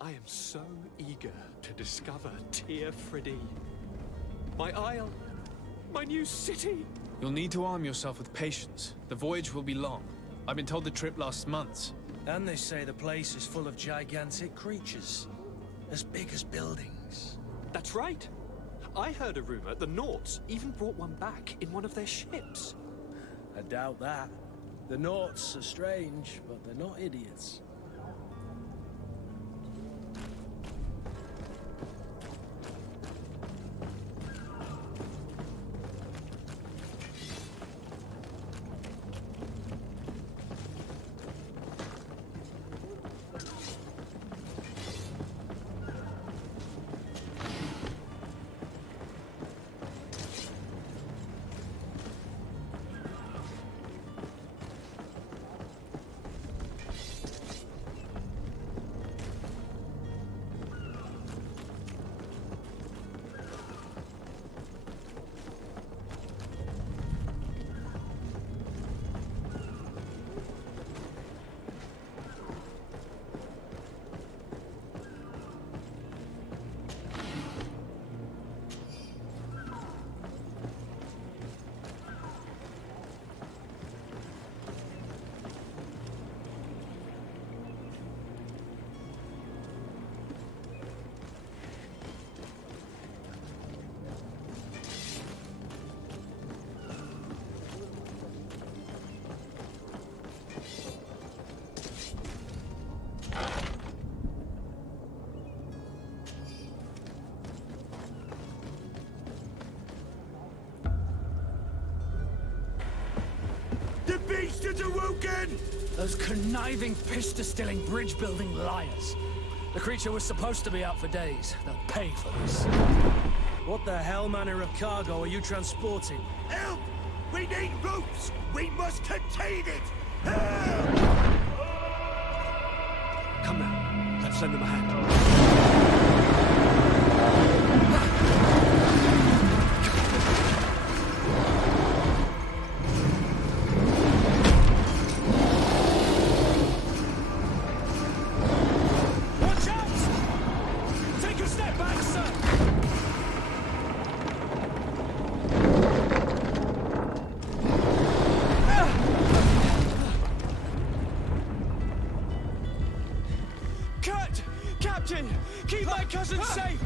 I am so eager to discover Tear Freddy. My isle, my new city. You'll need to arm yourself with patience. The voyage will be long. I've been told the trip lasts months. And they say the place is full of gigantic creatures, as big as buildings. That's right. I heard a rumor the Nauts even brought one back in one of their ships. I doubt that. The Nauts are strange, but they're not idiots. Those conniving, piss-distilling, bridge-building liars. The creature was supposed to be out for days. They'll pay for this. What the hell manner of cargo are you transporting? Help! We need ropes! We must contain it! Help! Come now, let's lend them a hand. Captain! Keep my cousin safe!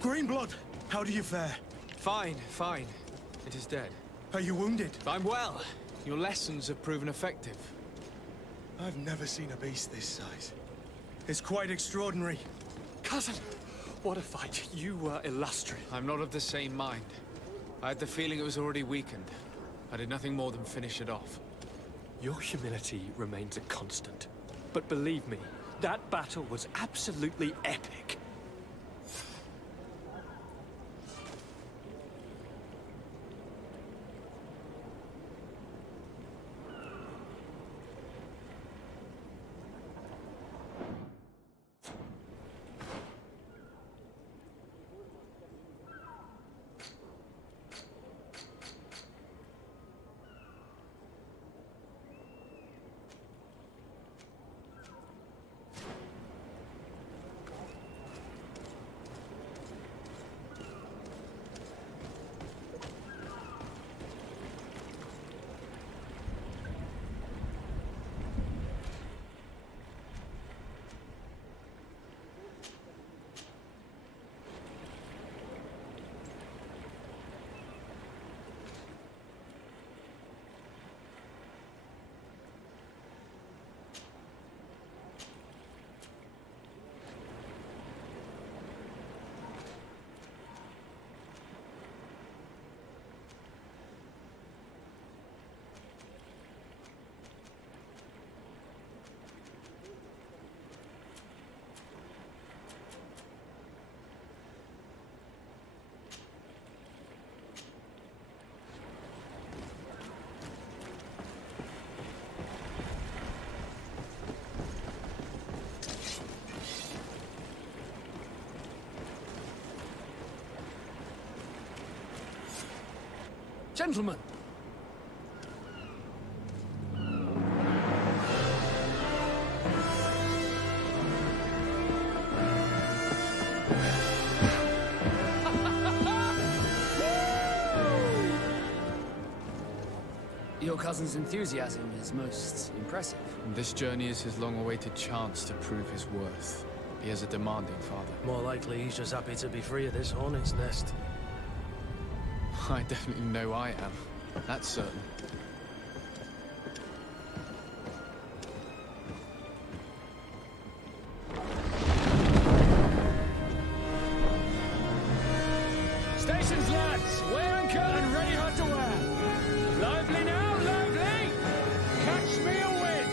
Greenblood, how do you fare? Fine, fine. It is dead. Are you wounded? I'm well. Your lessons have proven effective. I've never seen a beast this size. It's quite extraordinary. Cousin, what a fight. You were illustrious. I'm not of the same mind. I had the feeling it was already weakened. I did nothing more than finish it off. Your humility remains a constant. But believe me, that battle was absolutely epic. Gentlemen! Your cousin's enthusiasm is most impressive. This journey is his long-awaited chance to prove his worth. He has a demanding father. More likely he's just happy to be free of this hornet's nest. I definitely know I am. That's certain. Stations, lads! Weigh anchor and ready hot to wear! Lively now, lively! Catch me a wind!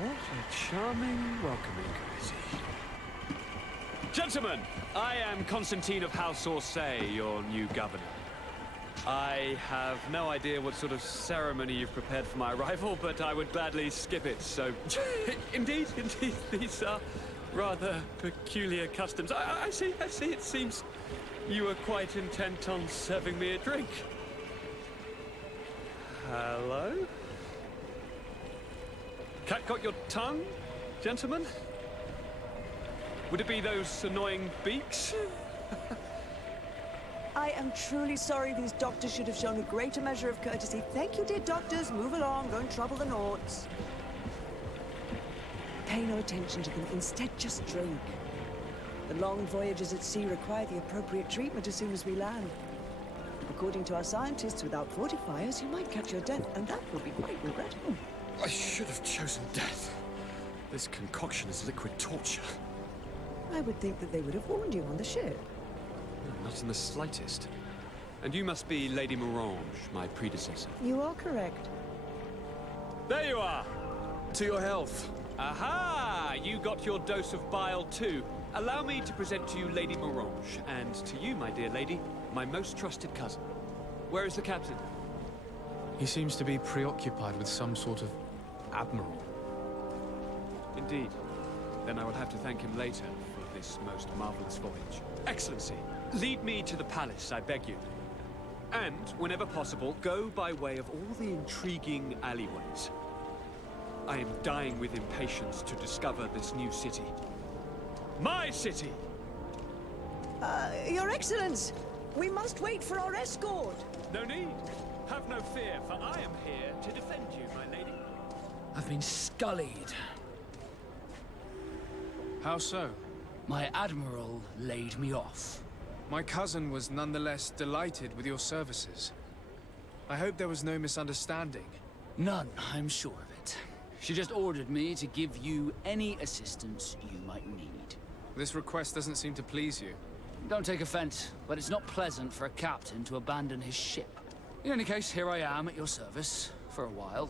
What a charming welcoming committee. Gentlemen, I am Constantine of House Orsay, your new governor. I have no idea what sort of ceremony you've prepared for my arrival, but I would gladly skip it, so... Indeed, these are rather peculiar customs. I see. It seems you were quite intent on serving me a drink. Hello? Cat got your tongue, gentlemen? Would it be those annoying beaks? I am truly sorry. These doctors should have shown a greater measure of courtesy. Thank you, dear doctors. Move along. Don't trouble the Nauts. Pay no attention to them. Instead, just drink. The long voyages at sea require the appropriate treatment as soon as we land. According to our scientists, without fortifiers, you might catch your death, and that will be quite regrettable. I should have chosen death. This concoction is liquid torture. I would think that they would have warned you on the ship. Not in the slightest. And you must be Lady Morange, my predecessor. You are correct. There you are! To your health. Aha! You got your dose of bile too. Allow me to present to you Lady Morange, and to you, my dear lady, my most trusted cousin. Where is the captain? He seems to be preoccupied with some sort of admiral. Indeed. Then I will have to thank him later for this most marvelous voyage. Excellency, lead me to the palace, I beg you. And, whenever possible, go by way of all the intriguing alleyways. I am dying with impatience to discover this new city. My city! Your Excellence! We must wait for our escort! No need. Have no fear, for I am here to defend you, my lady. I've been scullied. How so? My admiral laid me off. My cousin was nonetheless delighted with your services. I hope there was no misunderstanding. None, I'm sure of it. She just ordered me to give you any assistance you might need. This request doesn't seem to please you. Don't take offense, but it's not pleasant for a captain to abandon his ship. In any case, here I am at your service, for a while.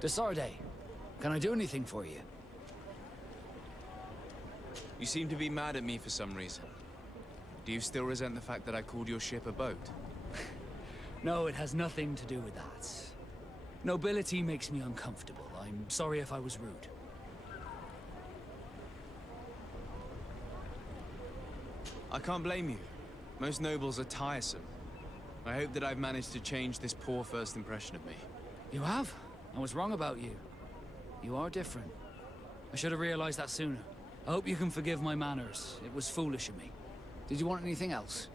Desarde, can I do anything for you? You seem to be mad at me for some reason. Do you still resent the fact that I called your ship a boat? No, it has nothing to do with that. Nobility makes me uncomfortable. I'm sorry if I was rude. I can't blame you. Most nobles are tiresome. I hope that I've managed to change this poor first impression of me. You have? I was wrong about you. You are different. I should have realized that sooner. I hope you can forgive my manners. It was foolish of me. Did you want anything else?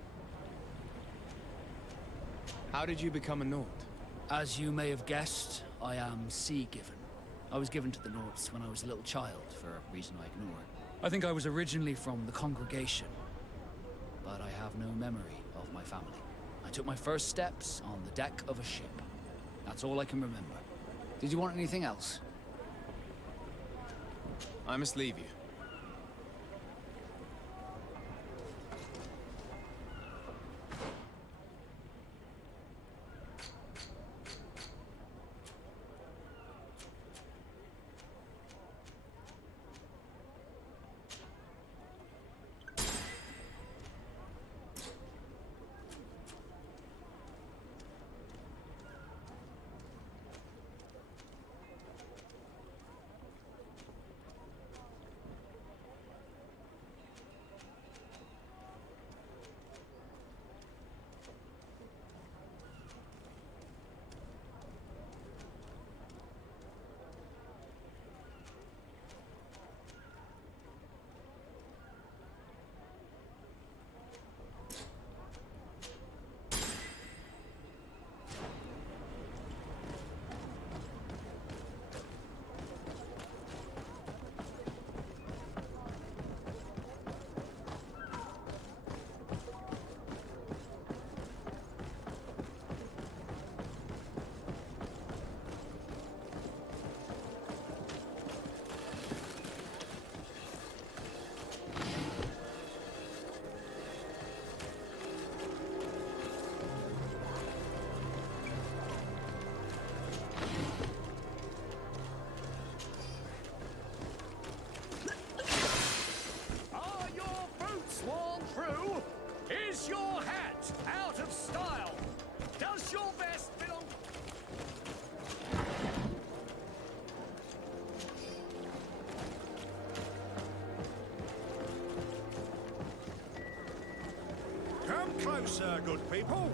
How did you become a Nord? As you may have guessed, I am sea-given. I was given to the Nords when I was a little child, for a reason I ignore. I think I was originally from the congregation, but I have no memory of my family. I took my first steps on the deck of a ship. That's all I can remember. Did you want anything else? I must leave you. closer, good people.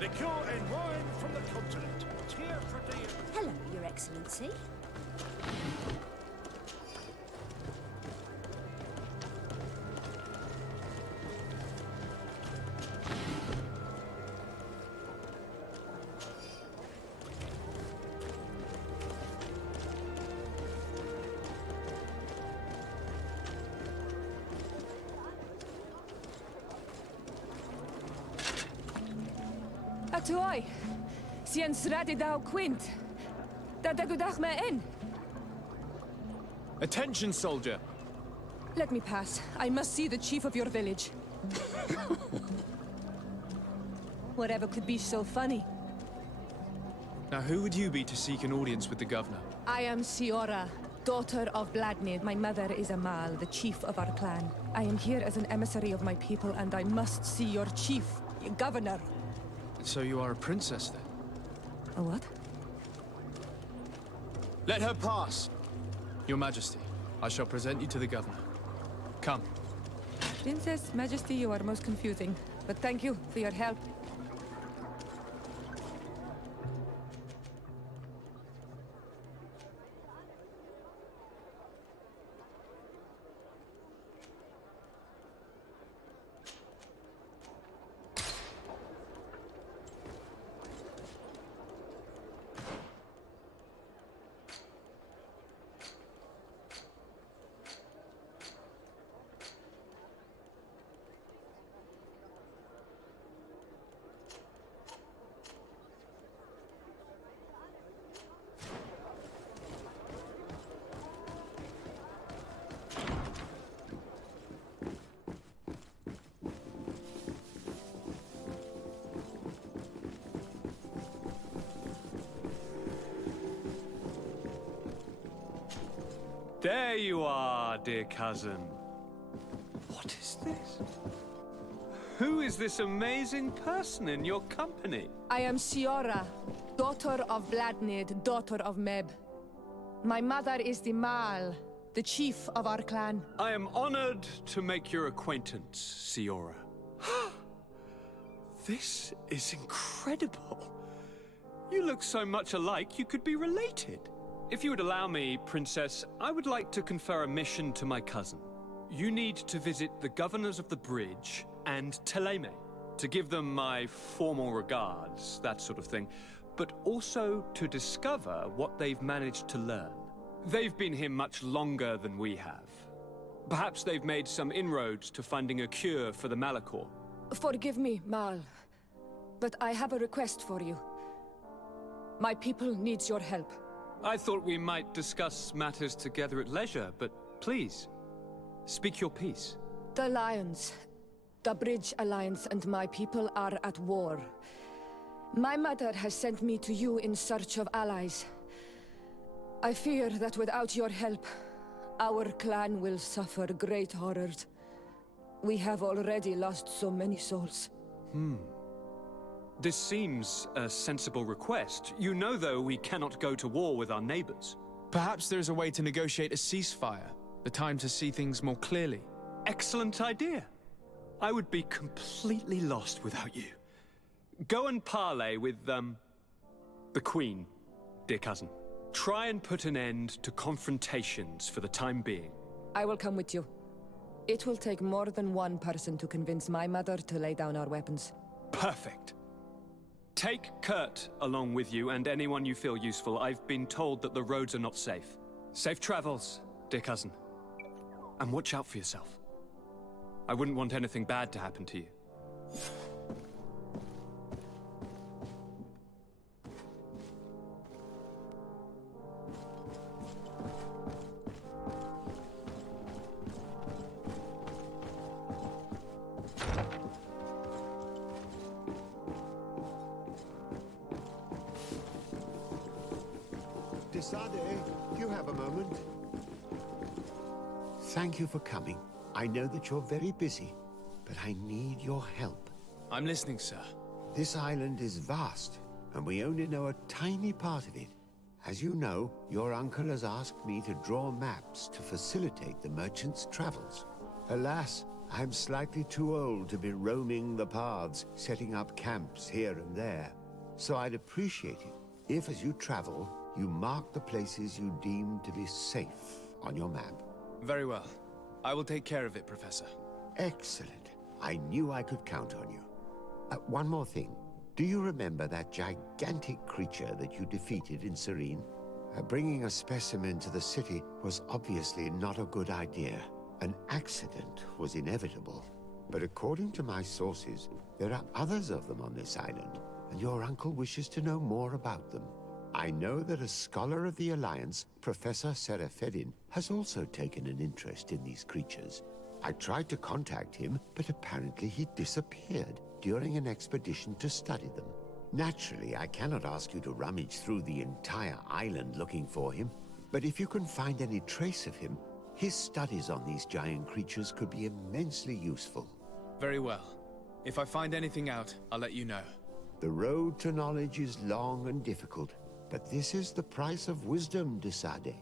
Liqueur and wine from the continent. Tier for dear. Hello, Your Excellency. Atuoi, sien sradi dau quint. Da dagudach me in. Attention, soldier! Let me pass. I must see the chief of your village. Whatever could be so funny. Now, who would you be to seek an audience with the governor? I am Siora, daughter of Bladnid. My mother is Amal, the chief of our clan. I am here as an emissary of my people, and I must see your chief, your governor. So you are a princess, then? A what? Let her pass! Your Majesty, I shall present you to the governor. Come. Princess, Majesty, you are most confusing. But thank you for your help. There you are, dear cousin. What is this? Who is this amazing person in your company? I am Siora, daughter of Bladnid, daughter of Meb. My mother is the Mal, the chief of our clan. I am honored to make your acquaintance, Siora. This is incredible. You look so much alike you could be related. If you would allow me, Princess, I would like to confer a mission to my cousin. You need to visit the governors of the bridge and Teleme to give them my formal regards, that sort of thing, but also to discover what they've managed to learn. They've been here much longer than we have. Perhaps they've made some inroads to finding a cure for the Malachor. Forgive me, Mal, but I have a request for you. My people needs your help. I thought we might discuss matters together at leisure, but please, speak your piece. The Lions, the Bridge Alliance and my people are at war. My mother has sent me to you in search of allies. I fear that without your help, our clan will suffer great horrors. We have already lost so many souls. This seems a sensible request. You know, though, we cannot go to war with our neighbors. Perhaps there is a way to negotiate a ceasefire. The time to see things more clearly. Excellent idea. I would be completely lost without you. Go and parley with, the Queen, dear cousin. Try and put an end to confrontations for the time being. I will come with you. It will take more than one person to convince my mother to lay down our weapons. Perfect. Take Kurt along with you and anyone you feel useful. I've been told that the roads are not safe. Safe travels, dear cousin. And watch out for yourself. I wouldn't want anything bad to happen to you. Desade, do you have a moment? Thank you for coming. I know that you're very busy, but I need your help. I'm listening, sir. This island is vast, and we only know a tiny part of it. As you know, your uncle has asked me to draw maps to facilitate the merchants' travels. Alas, I'm slightly too old to be roaming the paths, setting up camps here and there. So I'd appreciate it if, as you travel, you mark the places you deem to be safe on your map. Very well. I will take care of it, Professor. Excellent. I knew I could count on you. One more thing. Do you remember that gigantic creature that you defeated in Serene? Bringing a specimen to the city was obviously not a good idea. An accident was inevitable. But according to my sources, there are others of them on this island, and your uncle wishes to know more about them. I know that a scholar of the Alliance, Professor Serafedin, has also taken an interest in these creatures. I tried to contact him, but apparently he disappeared during an expedition to study them. Naturally, I cannot ask you to rummage through the entire island looking for him, but if you can find any trace of him, his studies on these giant creatures could be immensely useful. Very well. If I find anything out, I'll let you know. The road to knowledge is long and difficult, but this is the price of wisdom, de Sade.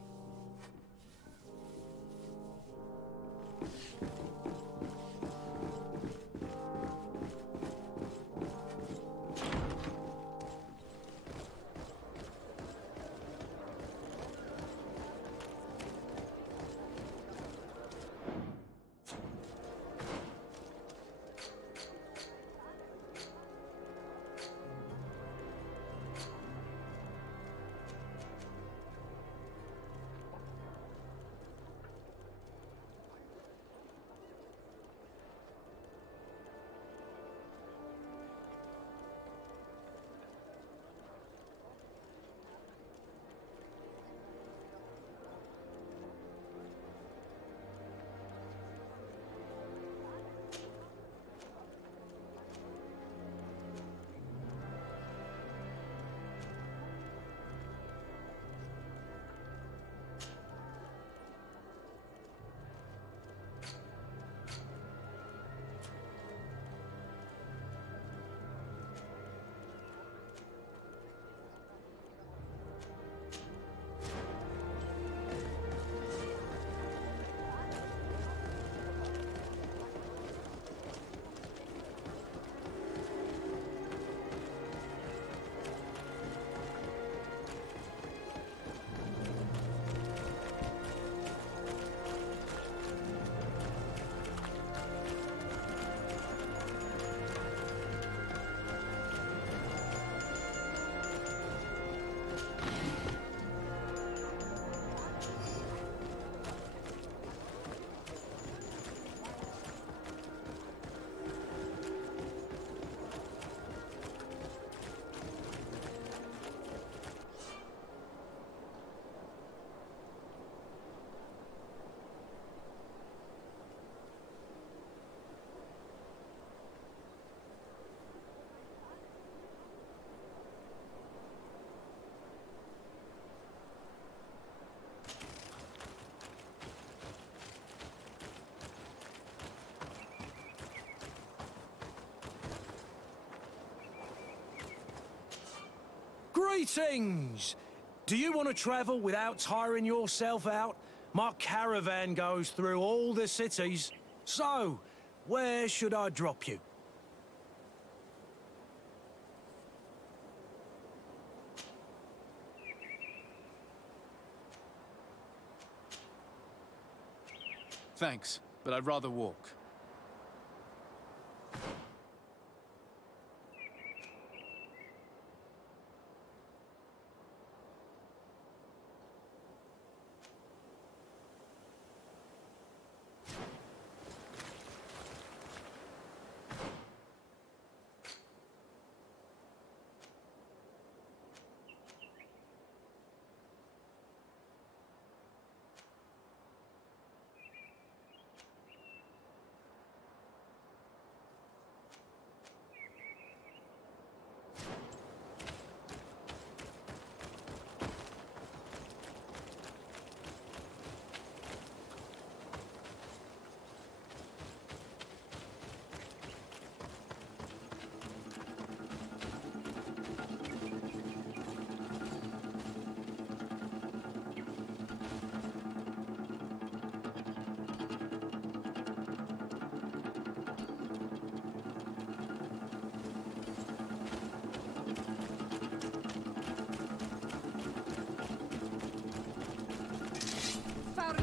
Greetings! Do you want to travel without tiring yourself out? My caravan goes through all the cities. So, where should I drop you? Thanks, but I'd rather walk.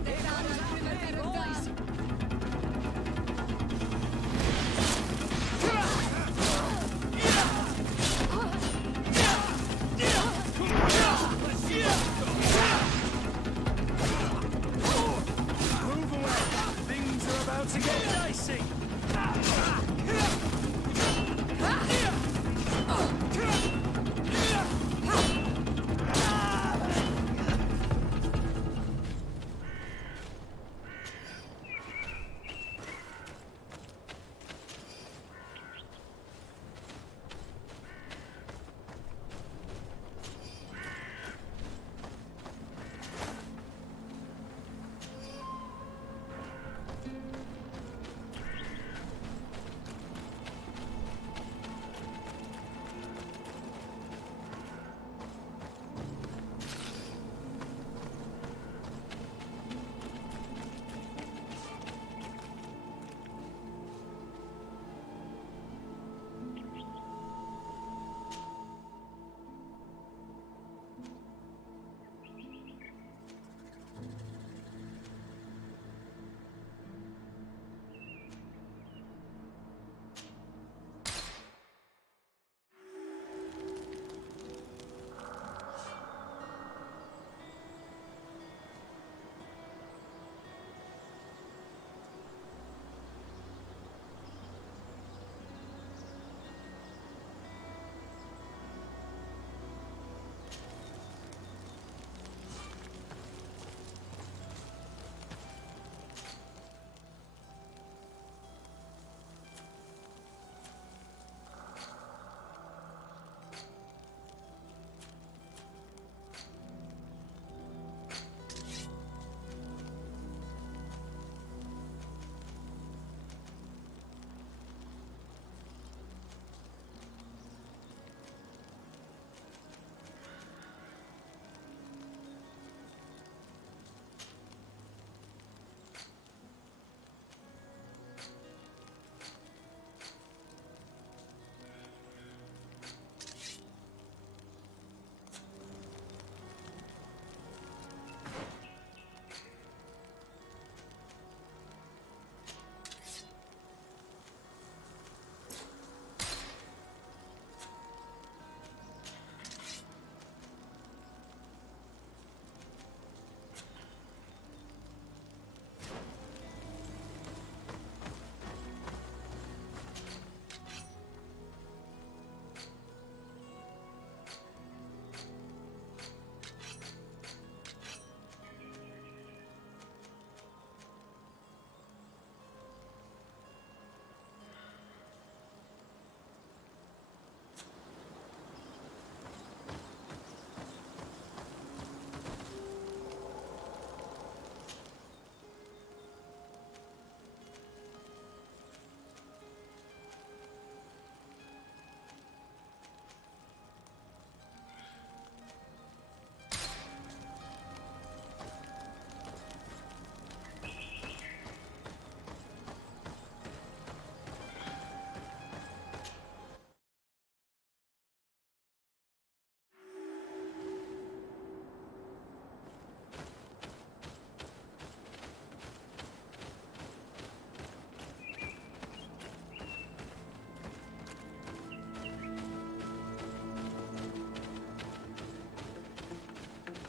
Move away! Things are about to get dicey!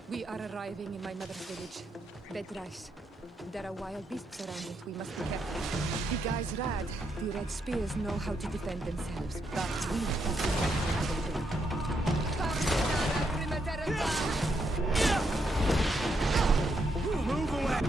We are arriving in my mother's village, Bedrais. There are wild beasts around it, we must be careful. The guys Rad, the Red Spears know how to defend themselves, but we have to fight them. Move away!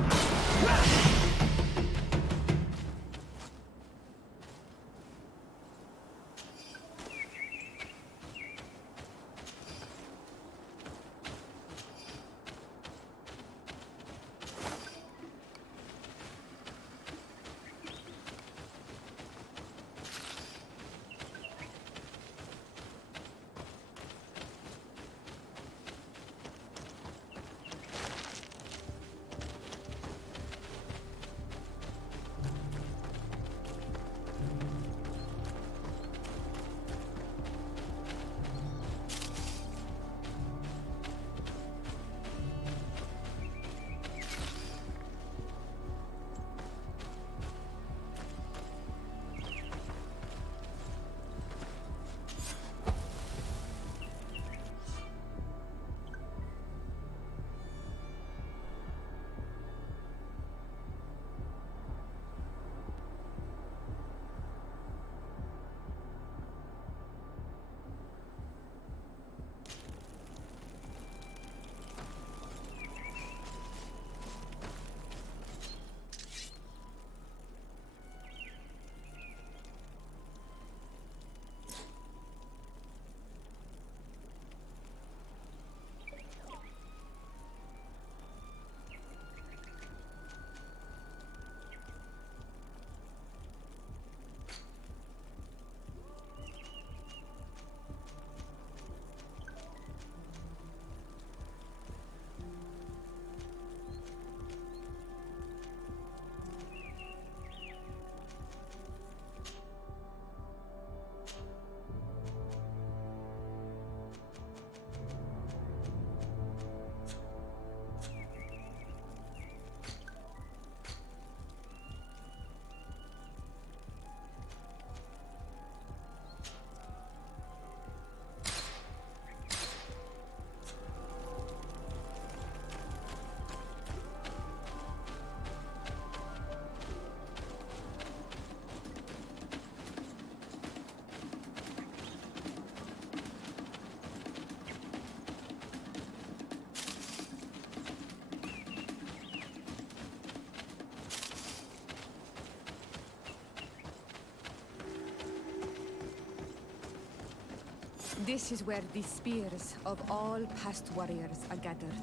This is where the spears of all past warriors are gathered.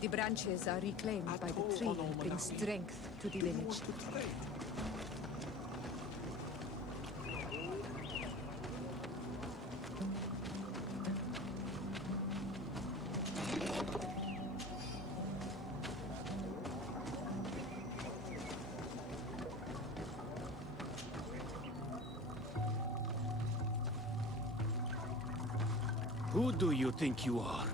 The branches are reclaimed by the tree and bring strength to the village. Who do you think you are?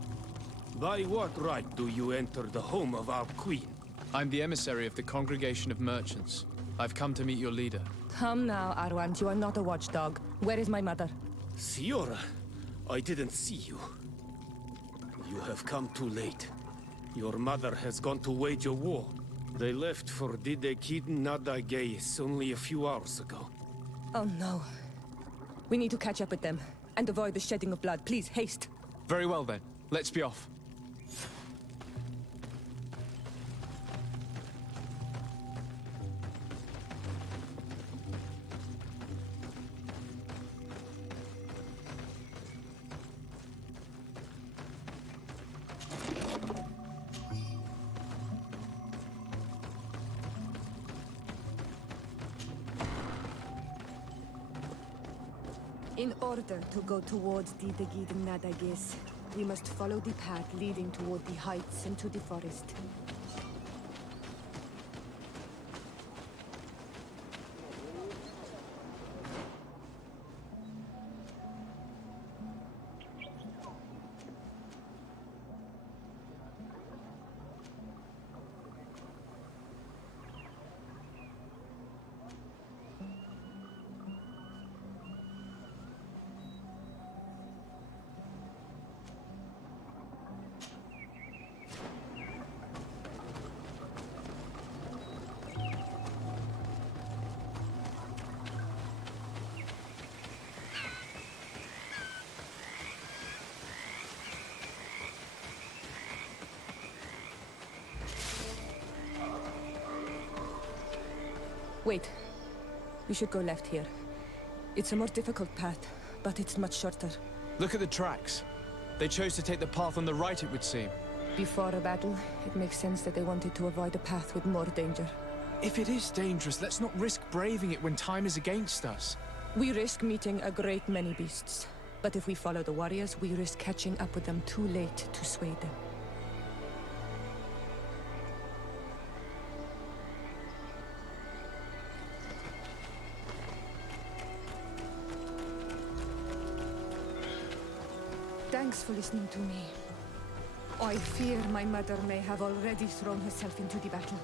By what right do you enter the home of our queen? I'm the emissary of the Congregation of Merchants. I've come to meet your leader. Come now, Arwand, you are not a watchdog. Where is my mother? Siora, I didn't see you. You have come too late. Your mother has gone to wage a war. They left for Didekid Nadagais only a few hours ago. Oh no. We need to catch up with them and avoid the shedding of blood. Please, haste. Very well then. Let's be off. In order to go towards the Degid Nadagis, we must follow the path leading toward the heights into the forest. Wait. We should go left here. It's a more difficult path, but it's much shorter. Look at the tracks. They chose to take the path on the right, it would seem. Before a battle, it makes sense that they wanted to avoid a path with more danger. If it is dangerous, let's not risk braving it when time is against us. We risk meeting a great many beasts. But if we follow the warriors, we risk catching up with them too late to sway them. Thanks for listening to me. I fear my mother may have already thrown herself into the battle.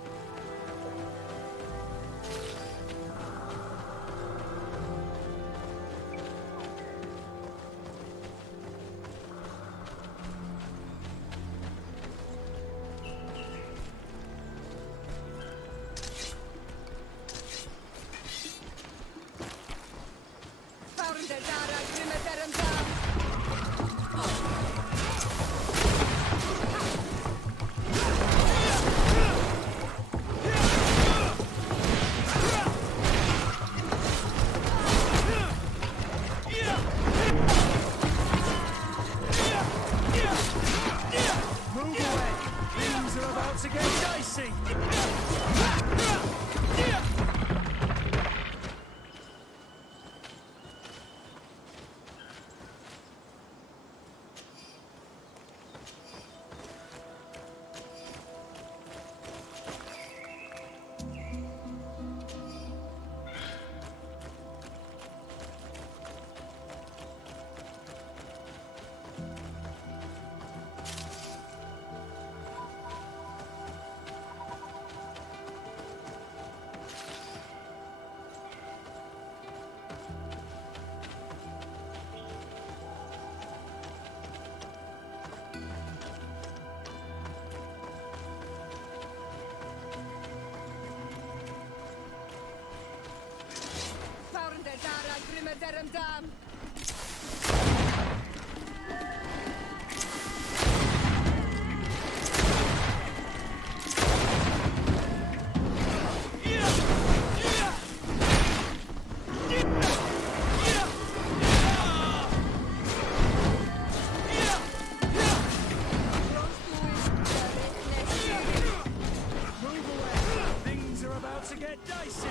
to get dicey.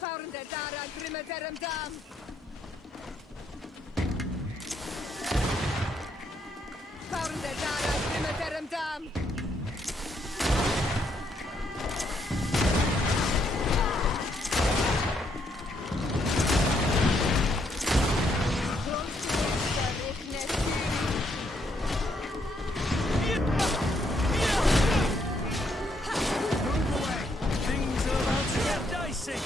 Founder Dara Grimaderum Dam. Founder Dara Grimaderum Dam. Things are about to get dicey.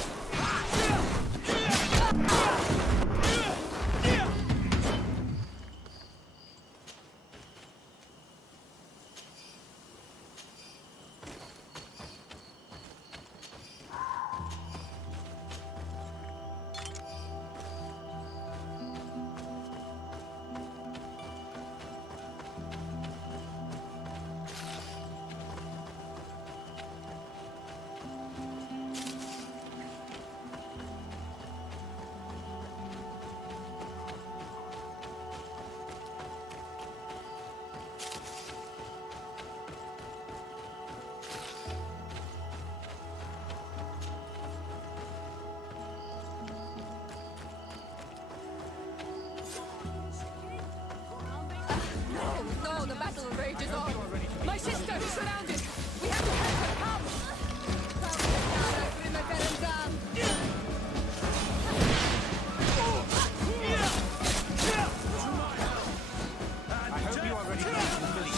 No, the battle rages on. My sister is surrounded. We have to help her come. Founder Dara Grimaderum Dam. I hope you are ready for this.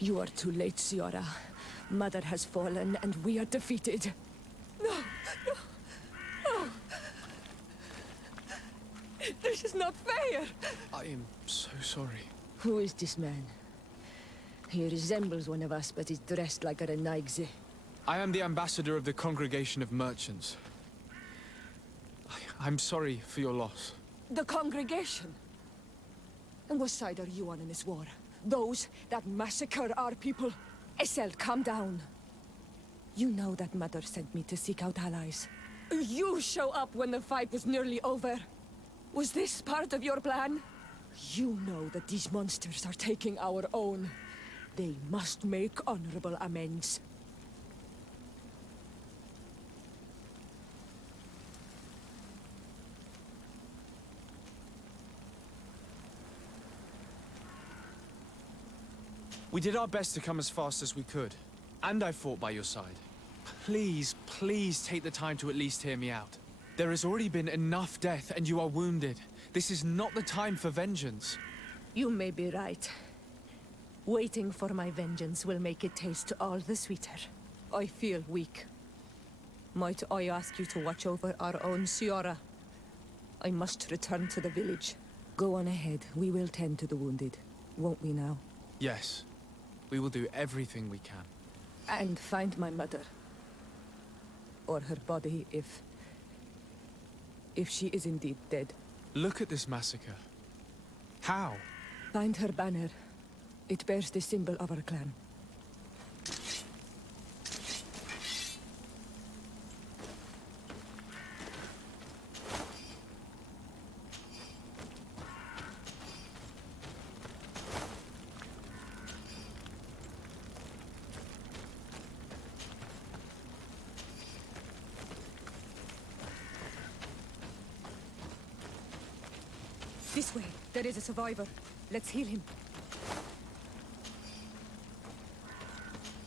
You are too late, Ciora. Mother has fallen, and we are defeated. No. This is not fair! I am so sorry. Who is this man? He resembles one of us, but is dressed like a Renaigze. I am the ambassador of the Congregation of Merchants. I'm sorry for your loss. The congregation? And what side are you on in this war? Those that massacre our people? Essel, calm down. You know that Mother sent me to seek out allies. You show up when the fight was nearly over. Was this part of your plan? You know that these monsters are taking our own. They must make honorable amends. We did our best to come as fast as we could. And I fought by your side. Please, please take the time to at least hear me out. There has already been enough death, and you are wounded. This is not the time for vengeance. You may be right. Waiting for my vengeance will make it taste all the sweeter. I feel weak. Might I ask you to watch over our own Ciora? I must return to the village. Go on ahead. We will tend to the wounded. Won't we now? Yes. We will do everything we can. And find my mother. Or her body, if if she is indeed dead. Look at this massacre. How? Find her banner. It bears the symbol of our clan. This way. There is a survivor. Let's heal him.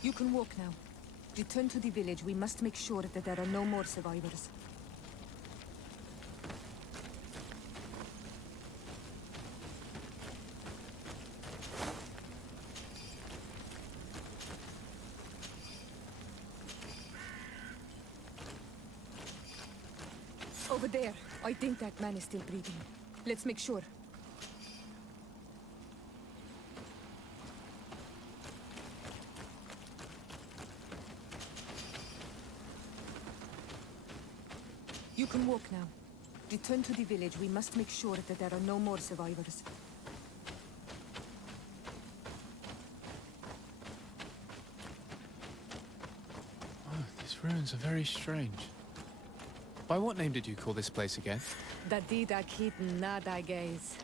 You can walk now. Return to the village. We must make sure that there are no more survivors. Over there. I think that man is still breathing. Let's make sure. You can walk now. Return to the village. We must make sure that there are no more survivors. Oh, these ruins are very strange. By what name did you call this place again? Dadida Keaton Nada Gaze.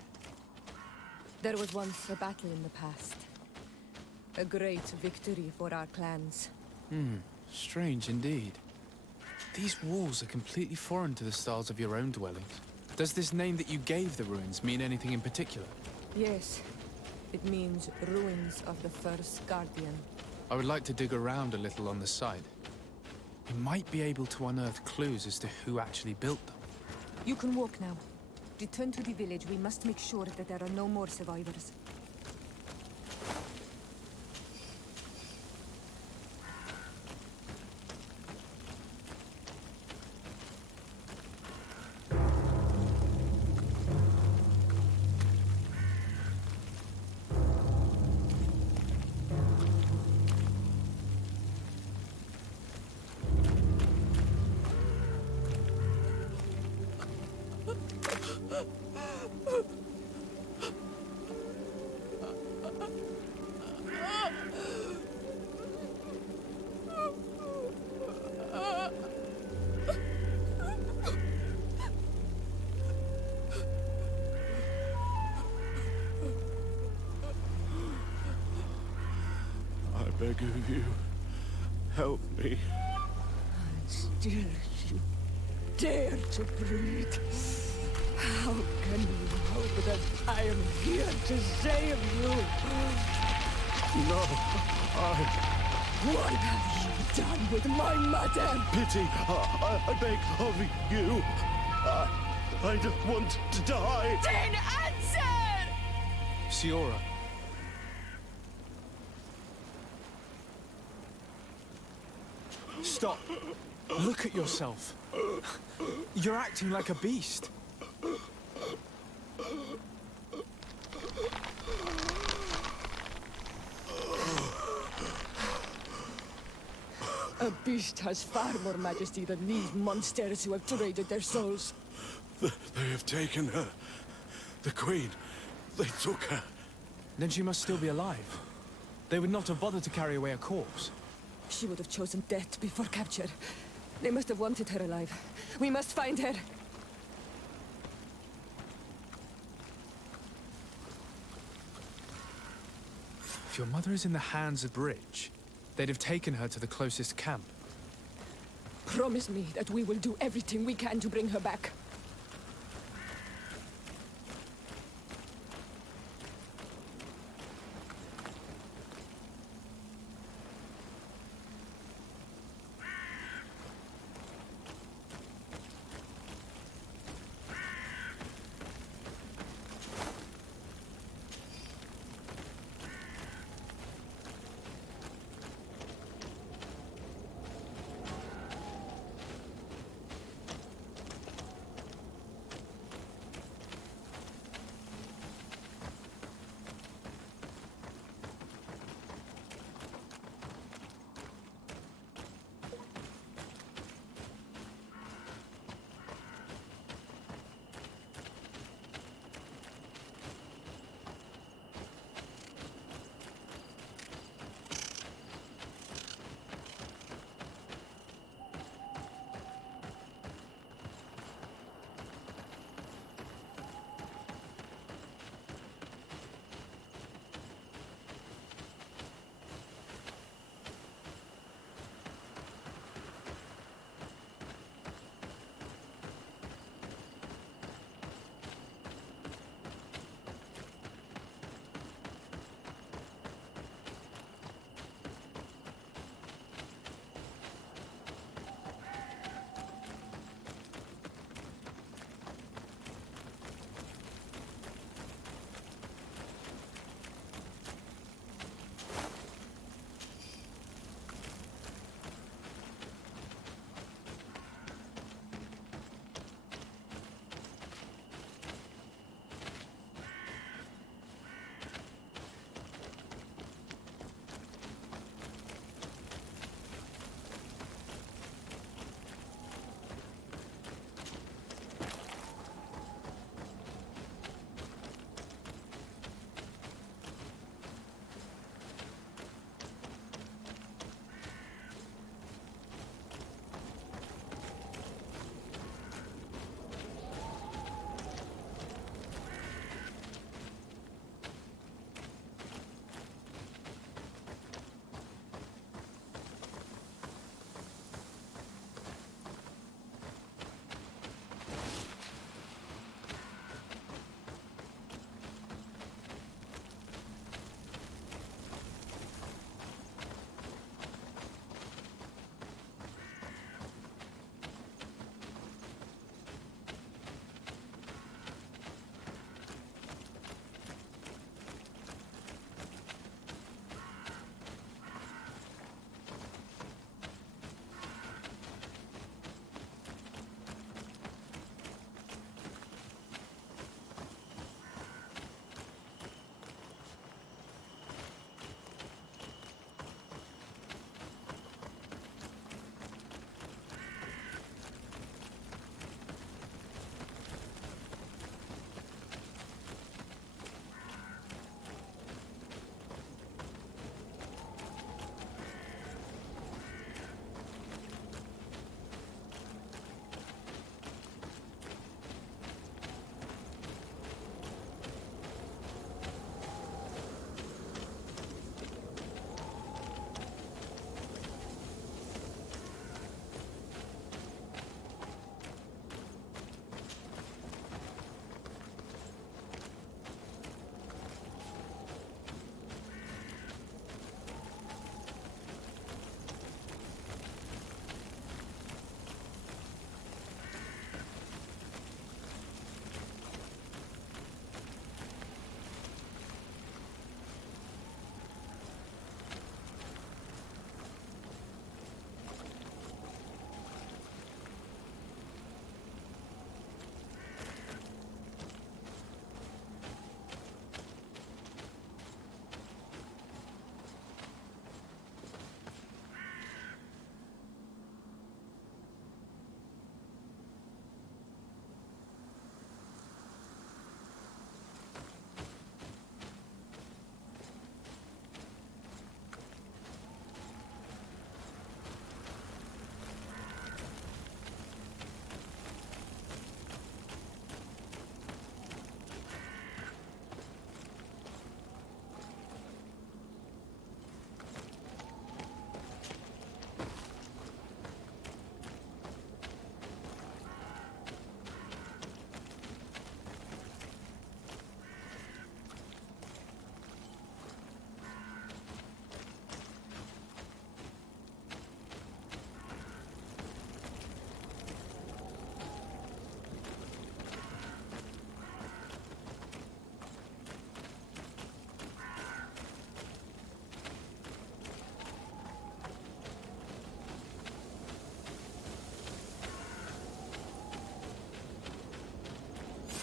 There was once a battle in the past. A great victory for our clans. Strange indeed. These walls are completely foreign to the styles of your own dwellings. Does this name that you gave the ruins mean anything in particular? Yes. It means ruins of the first guardian. I would like to dig around a little on the side. We might be able to unearth clues as to who actually built them. You can walk now. Return to the village. We must make sure that there are no more survivors. I beg of you, help me. Still you dare to breathe. How can you hope that I am here to save you? No, What have you done with my mother? pity, I beg of you. I don't want to die. Then answer! Siora. Stop. Look at yourself. You're acting like a beast. A beast has far more majesty than these monsters who have traded their souls. They have taken her. The Queen. They took her. Then she must still be alive. They would not have bothered to carry away a corpse. She would have chosen death before capture. They must have wanted her alive. We must find her. If your mother is in the hands of Bridge, they'd have taken her to the closest camp. Promise me that we will do everything we can to bring her back.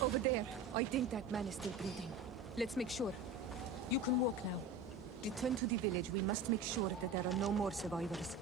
Over there. I think that man is still breathing. Let's make sure. You can walk now. Return to the village. We must make sure that there are no more survivors.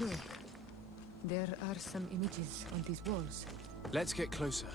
Look, there are some images on these walls. Let's get closer.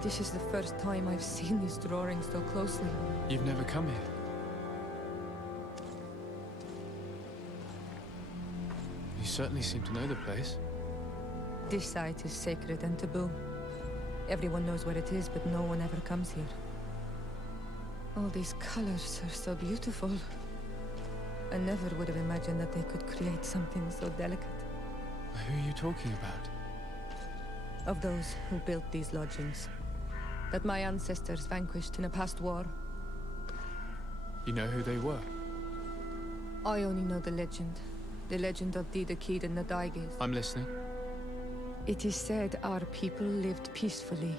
This is the first time I've seen these drawings so closely. You've never come here? You certainly seem to know the place. This site is sacred and taboo. Everyone knows where it is, but no one ever comes here. All these colors are so beautiful. I never would have imagined that they could create something so delicate. Who are you talking about? Of those who built these lodgings. That my ancestors vanquished in a past war. You know who they were? I only know the legend. The legend of Didakid and Nadaiges. I'm listening. It is said our people lived peacefully.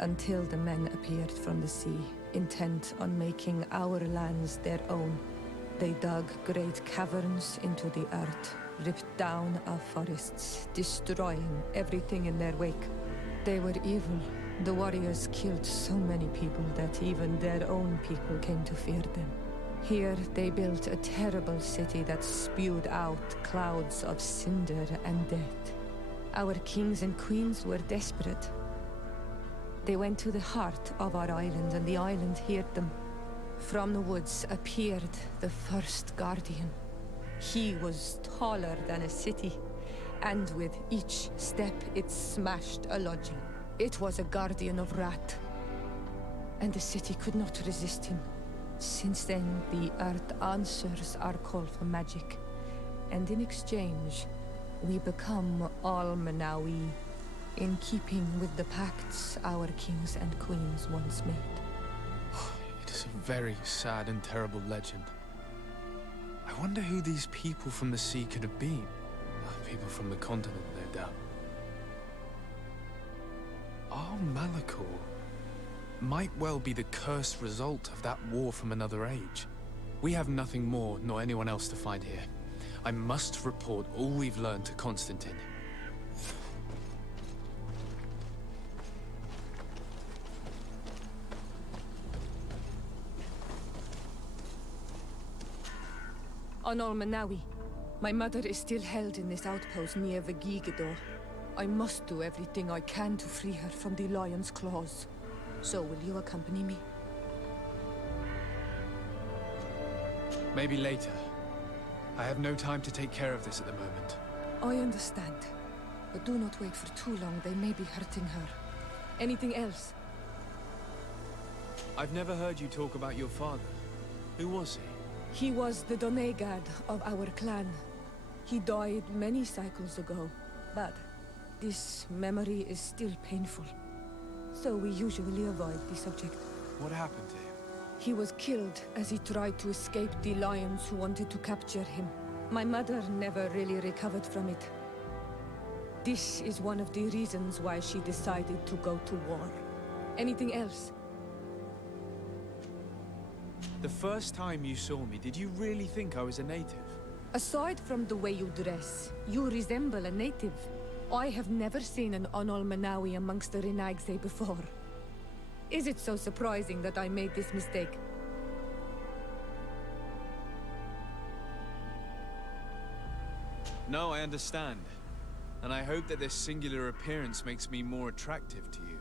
Until the men appeared from the sea, intent on making our lands their own. They dug great caverns into the earth, ripped down our forests, destroying everything in their wake. They were evil. The warriors killed so many people that even their own people came to fear them. Here they built a terrible city that spewed out clouds of cinder and death. Our kings and queens were desperate. They went to the heart of our island, and the island heard them. From the woods appeared the first guardian. He was taller than a city, and with each step it smashed a lodging. It was a guardian of Rat, and the city could not resist him. Since then, the earth answers our call for magic, and in exchange, we become Al-Manawi, in keeping with the pacts our kings and queens once made. It is a very sad and terrible legend. I wonder who these people from the sea could have been. People from the continent, no doubt. Malakor might well be the cursed result of that war from another age. We have nothing more, nor anyone else to find here. I must report all we've learned to Constantine. On Al-Manawi, my mother is still held in this outpost near Vagigidor. I must do everything I can to free her from the lion's claws. So will you accompany me? Maybe later. I have no time to take care of this at the moment. I understand. But do not wait for too long. They may be hurting her. Anything else? I've never heard you talk about your father. Who was he? He was the Donegad of our clan. He died many cycles ago, but this memory is still painful. So we usually avoid the subject. What happened to him? He was killed as he tried to escape the lions who wanted to capture him. My mother never really recovered from it. This is one of the reasons why she decided to go to war. Anything else? The first time you saw me, did you really think I was a native? Aside from the way you dress, you resemble a native. I have never seen an Al-Manawi amongst the Renaigse before. Is it so surprising that I made this mistake? No, I understand. And I hope that this singular appearance makes me more attractive to you.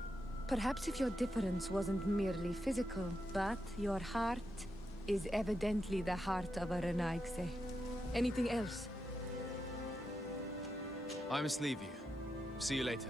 Perhaps if your difference wasn't merely physical, but your heart is evidently the heart of a Renaigse. Anything else? I must leave you. See you later.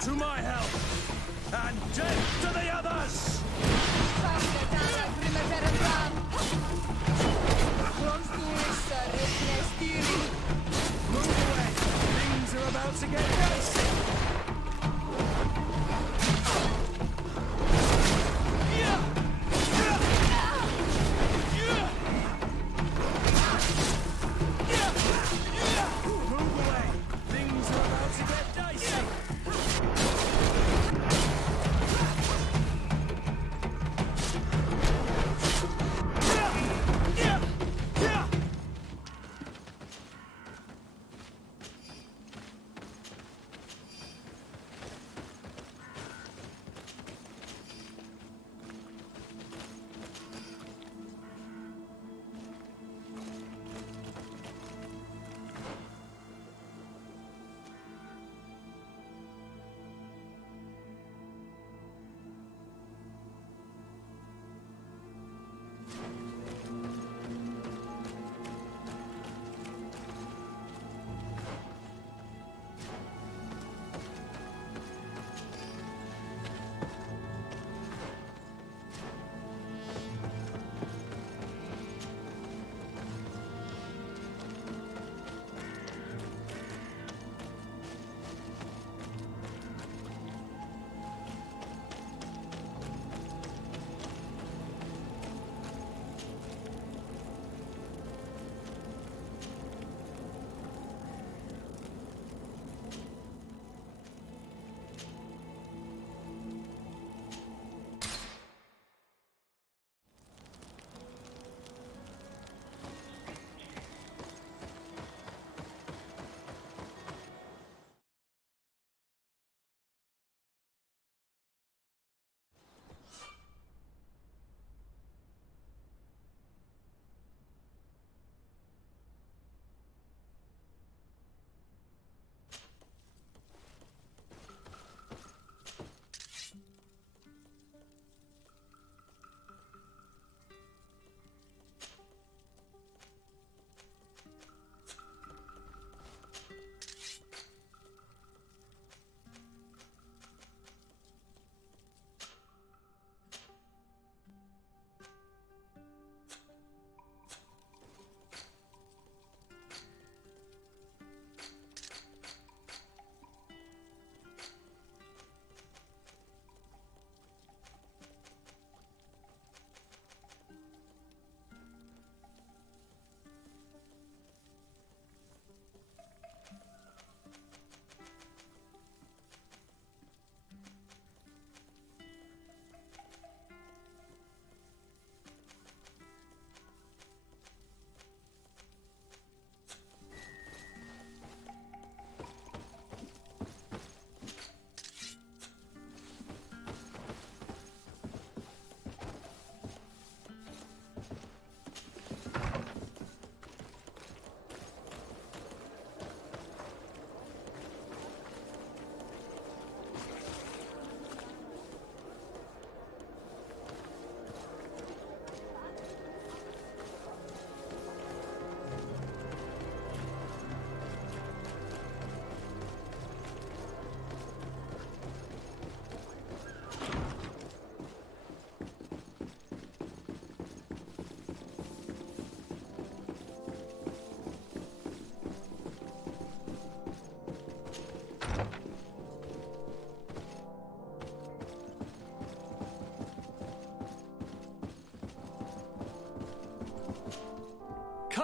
To my help! And death to the others! Move away! Things are about to get dicey!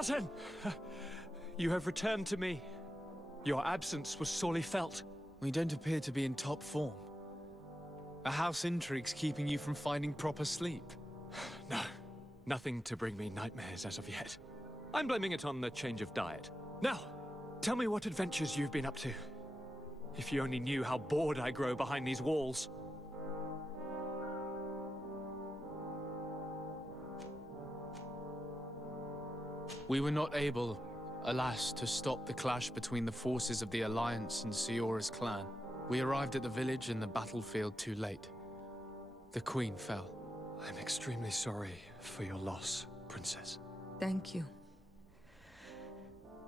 Cousin! You have returned to me. Your absence was sorely felt. We don't appear to be in top form. A house intrigue's keeping you from finding proper sleep. No, nothing to bring me nightmares as of yet. I'm blaming it on the change of diet. Now, tell me what adventures you've been up to. If you only knew how bored I grow behind these walls. We were not able, alas, to stop the clash between the forces of the Alliance and Siora's clan. We arrived at the village and the battlefield too late. The Queen fell. I'm extremely sorry for your loss, Princess. Thank you.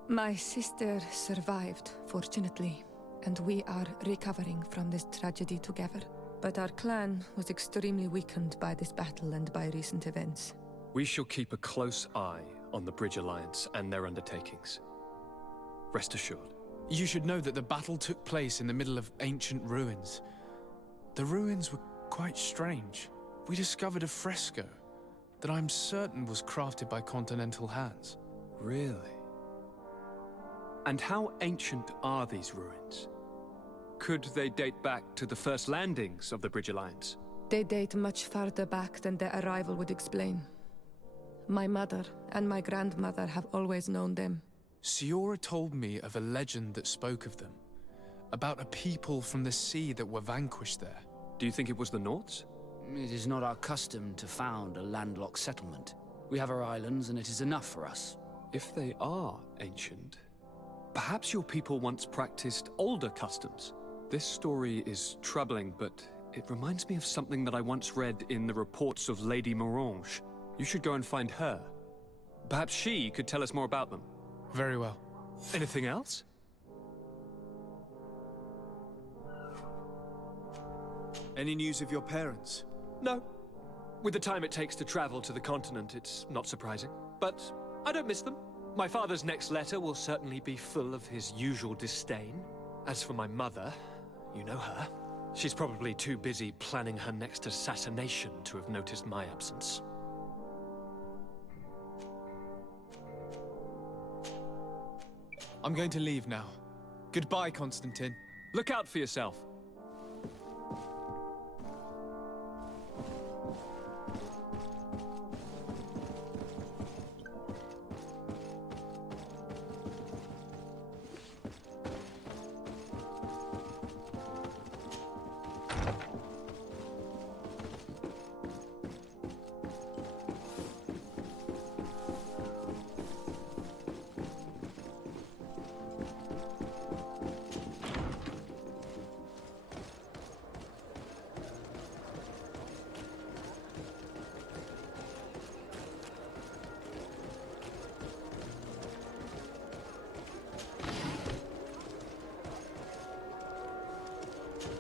My sister survived, fortunately, and we are recovering from this tragedy together. But our clan was extremely weakened by this battle and by recent events. We shall keep a close eye on the Bridge Alliance and their undertakings. Rest assured. You should know that the battle took place in the middle of ancient ruins. The ruins were quite strange. We discovered a fresco that I'm certain was crafted by continental hands. Really? And how ancient are these ruins? Could they date back to the first landings of the Bridge Alliance? They date much farther back than their arrival would explain. My mother and my grandmother have always known them. Siora told me of a legend that spoke of them, about a people from the sea that were vanquished there. Do you think it was the Nords? It is not our custom to found a landlocked settlement. We have our islands, and it is enough for us. If they are ancient, perhaps your people once practiced older customs. This story is troubling, but it reminds me of something that I once read in the reports of Lady Morange. You should go and find her. Perhaps she could tell us more about them. Very well. Anything else? Any news of your parents? No. With the time it takes to travel to the continent, it's not surprising. But I don't miss them. My father's next letter will certainly be full of his usual disdain. As for my mother, you know her. She's probably too busy planning her next assassination to have noticed my absence. I'm going to leave now. Goodbye, Constantine. Look out for yourself.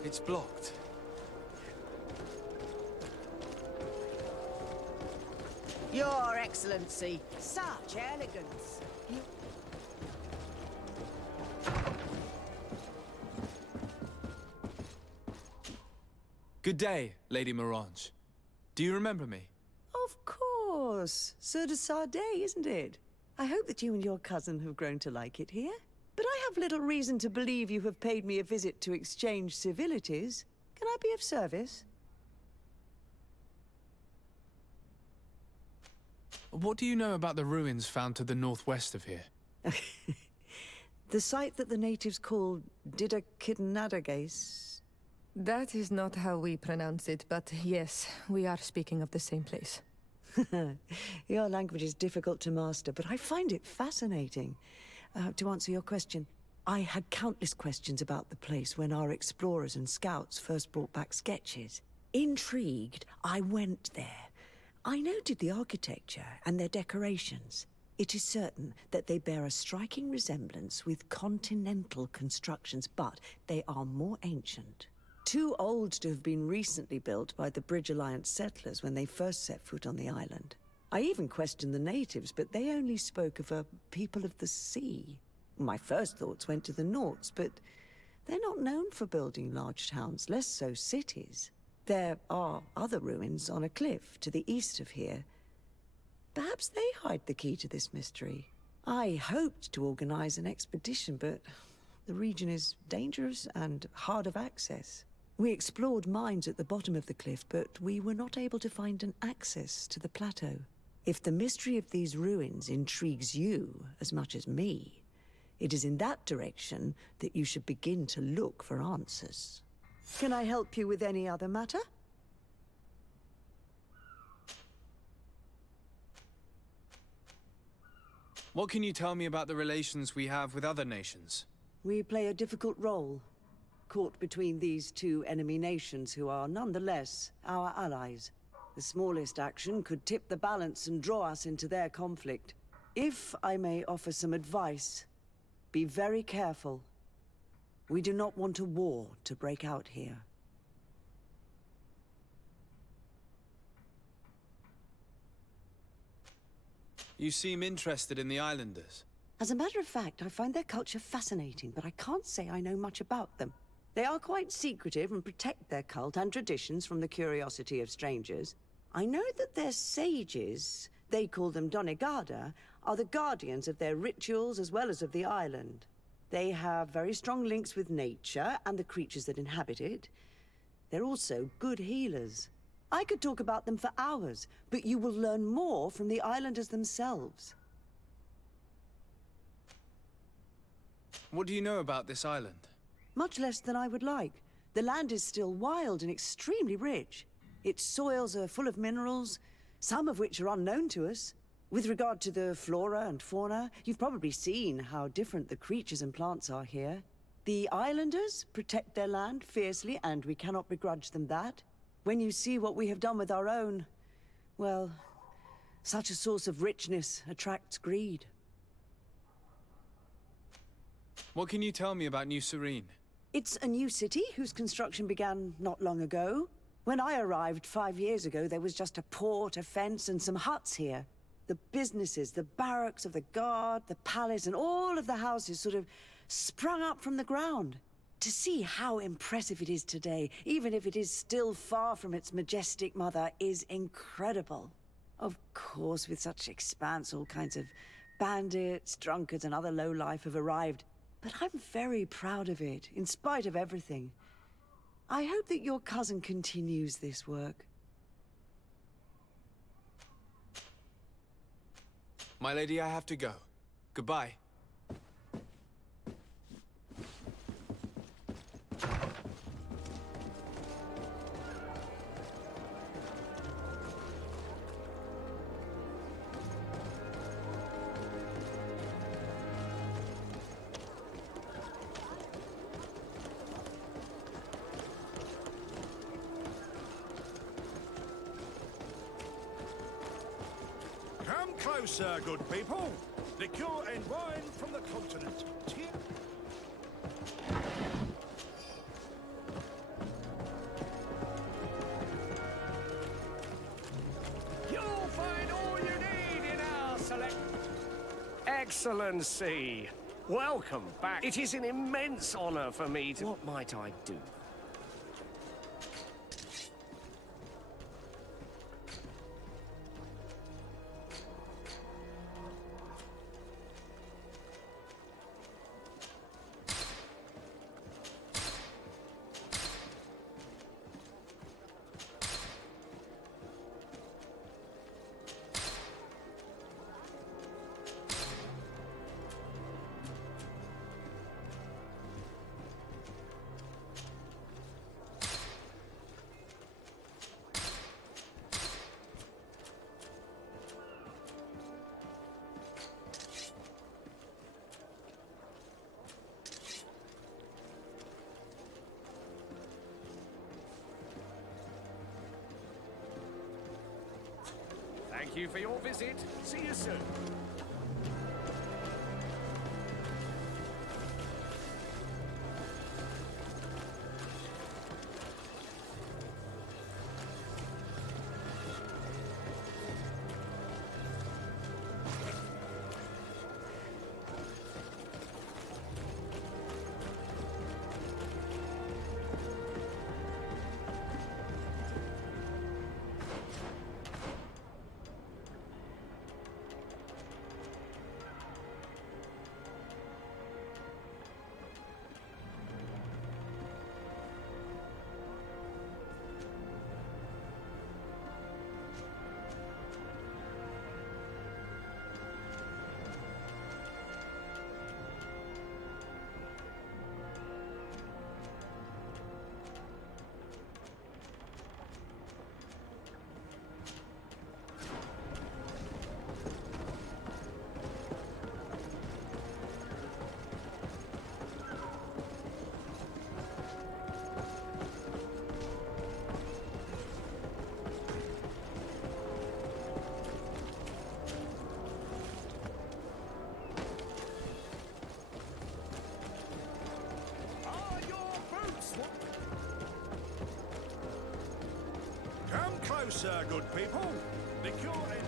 It's blocked. Your Excellency, such elegance. Good day, Lady Morange. Do you remember me? Of course. Sir de Sardet, isn't it? I hope that you and your cousin have grown to like it here. But I have little reason to believe you have paid me a visit to exchange civilities. Can I be of service? What do you know about the ruins found to the northwest of here? The site that the natives call Didakidnadagase. That is not how we pronounce it, but yes, we are speaking of the same place. Your language is difficult to master, but I find it fascinating. To answer your question, I had countless questions about the place when our explorers and scouts first brought back sketches. Intrigued, I went there. I noted the architecture and their decorations. It is certain that they bear a striking resemblance with continental constructions, but they are more ancient. Too old to have been recently built by the Bridge Alliance settlers when they first set foot on the island. I even questioned the natives, but they only spoke of a people of the sea. My first thoughts went to the Nords, but they're not known for building large towns, less so cities. There are other ruins on a cliff to the east of here. Perhaps they hide the key to this mystery. I hoped to organize an expedition, but the region is dangerous and hard of access. We explored mines at the bottom of the cliff, but we were not able to find an access to the plateau. If the mystery of these ruins intrigues you as much as me, it is in that direction that you should begin to look for answers. Can I help you with any other matter? What can you tell me about the relations we have with other nations? We play a difficult role, caught between these two enemy nations who are nonetheless our allies. The smallest action could tip the balance and draw us into their conflict. If I may offer some advice, be very careful. We do not want a war to break out here. You seem interested in the islanders. As a matter of fact, I find their culture fascinating, but I can't say I know much about them. They are quite secretive and protect their cult and traditions from the curiosity of strangers. I know that their sages, they call them Donegada, are the guardians of their rituals as well as of the island. They have very strong links with nature and the creatures that inhabit it. They're also good healers. I could talk about them for hours, but you will learn more from the islanders themselves. What do you know about this island? Much less than I would like. The land is still wild and extremely rich. Its soils are full of minerals, some of which are unknown to us. With regard to the flora and fauna, you've probably seen how different the creatures and plants are here. The islanders protect their land fiercely, and we cannot begrudge them that. When you see what we have done with our own, well, such a source of richness attracts greed. What can you tell me about New Serene? It's a new city whose construction began not long ago. When I arrived 5 years ago, there was just a port, a fence, and some huts here. The businesses, the barracks of the guard, the palace, and all of the houses sort of sprung up from the ground. To see how impressive it is today, even if it is still far from its majestic mother, is incredible. Of course, with such expanse, all kinds of bandits, drunkards, and other lowlife have arrived. But I'm very proud of it, in spite of everything. I hope that your cousin continues this work. My lady, I have to go. Goodbye. Come closer, good people. Liqueur and wine from the continent. You'll find all you need in our select... Excellency, welcome back. It is an immense honor for me to... What might I do? Thank you for your visit. See you soon. Closer, good people. The cure is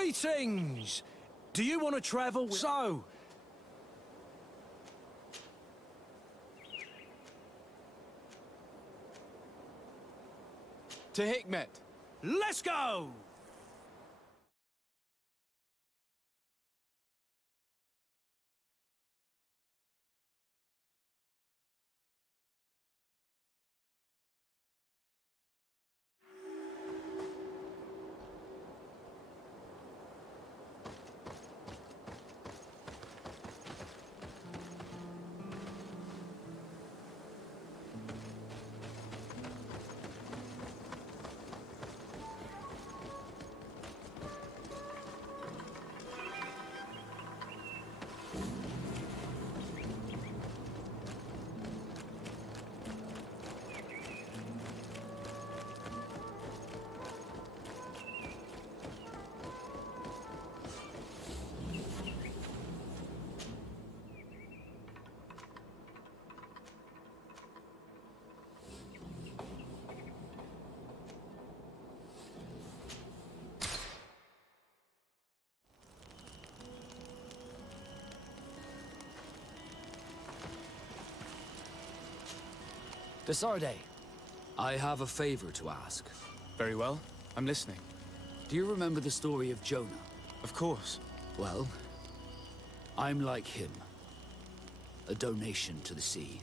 Greetings! Do you want to travel with... So, To Hikmet! let's go! Desarde, I have a favor to ask. Very well. I'm listening. Do you remember the story of Jonah? Of course. Well, I'm like him. A donation to the sea.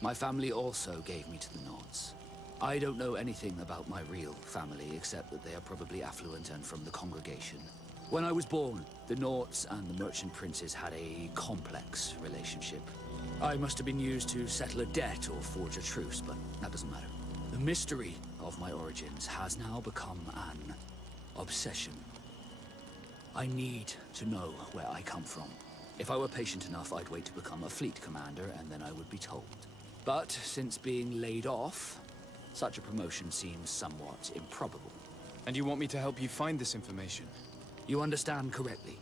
My family also gave me to the Nords. I don't know anything about my real family, except that they are probably affluent and from the congregation. When I was born, the Nords and the merchant princes had a complex relationship. I must have been used to settle a debt or forge a truce, but that doesn't matter. The mystery of my origins has now become an obsession. I need to know where I come from. If I were patient enough, I'd wait to become a fleet commander, and then I would be told. But since being laid off, such a promotion seems somewhat improbable. And you want me to help you find this information? You understand correctly.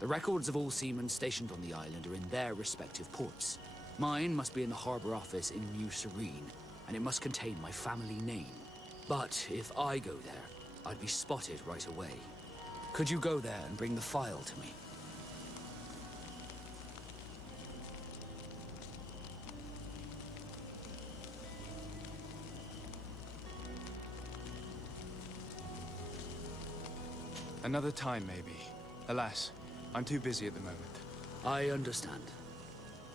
The records of all seamen stationed on the island are in their respective ports. Mine must be in the harbor office in New Serene, and it must contain my family name. But if I go there, I'd be spotted right away. Could you go there and bring the file to me? Another time, maybe. Alas, I'm too busy at the moment. I understand.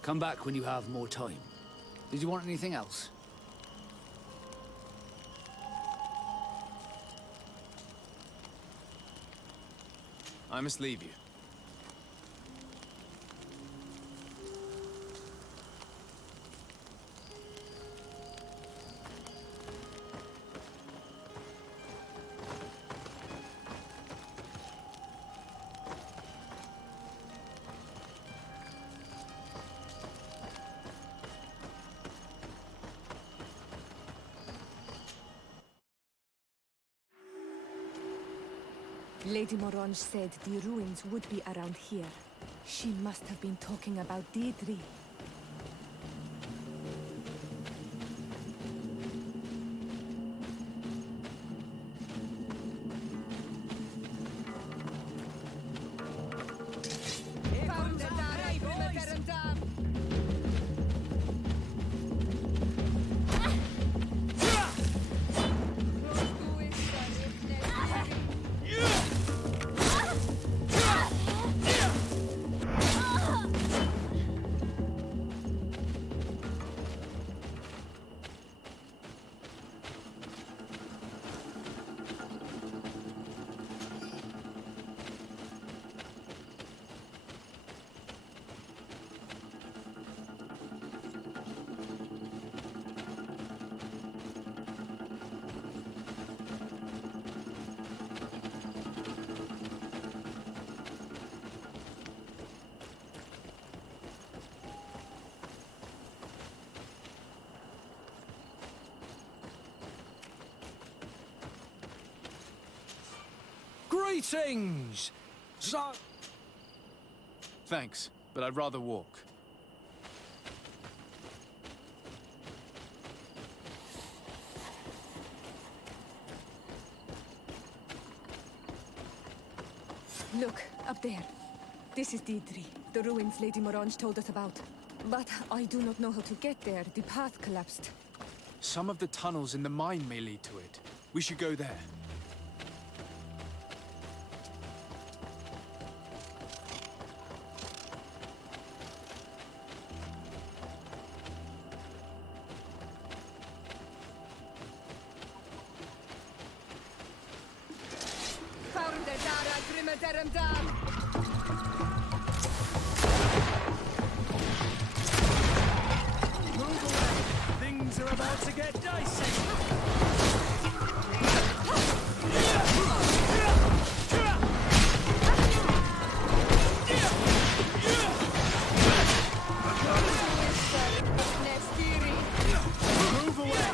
Come back when you have more time. Did you want anything else? I must leave you. Lady Morange said the ruins would be around here. She must have been talking about Deirdre. Greetings! So... Thanks, but I'd rather walk. Look, up there. This is Deidre, the ruins Lady Morange told us about. But I do not know how to get there. The path collapsed. Some of the tunnels in the mine may lead to it. We should go there. Found the Dara Grimadaram Dam! Move away! Things are about to get dicey! Move away!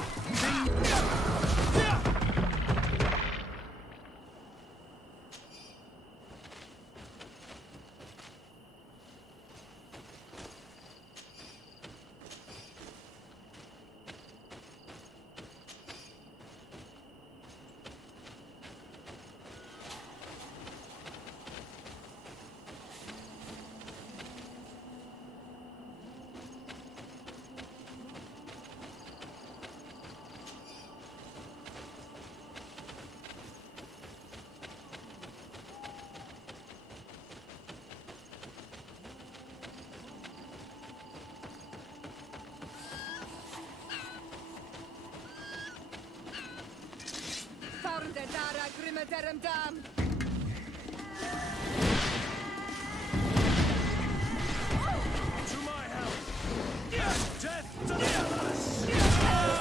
Found the Dara Grimadaram Dam! To my help! Death to the others!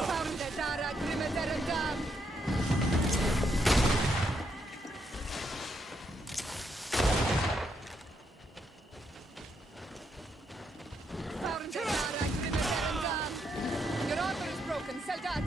Found the Dara Grimadaram Dam! Found the Dara Grimadaram Dam! Your armor is broken, Soldat!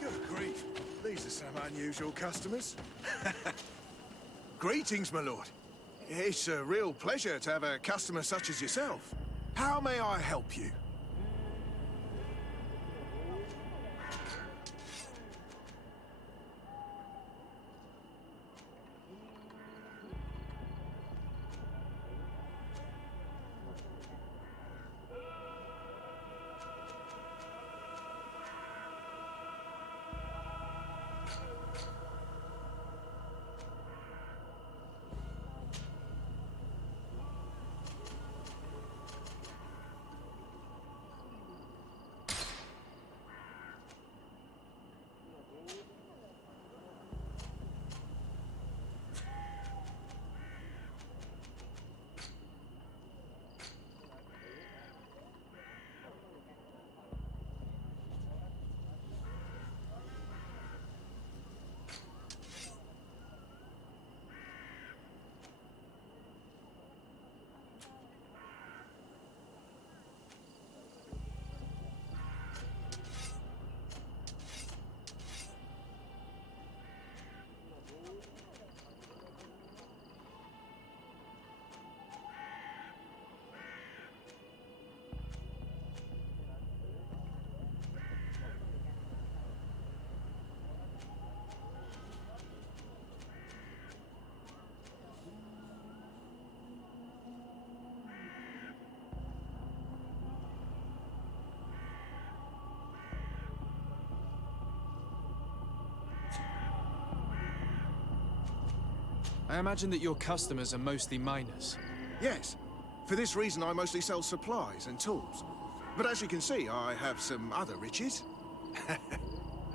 Good grief. These are some unusual customers. Greetings, my lord. It's a real pleasure to have a customer such as yourself. How may I help you? I imagine that your customers are mostly miners. Yes. For this reason, I mostly sell supplies and tools. But as you can see, I have some other riches.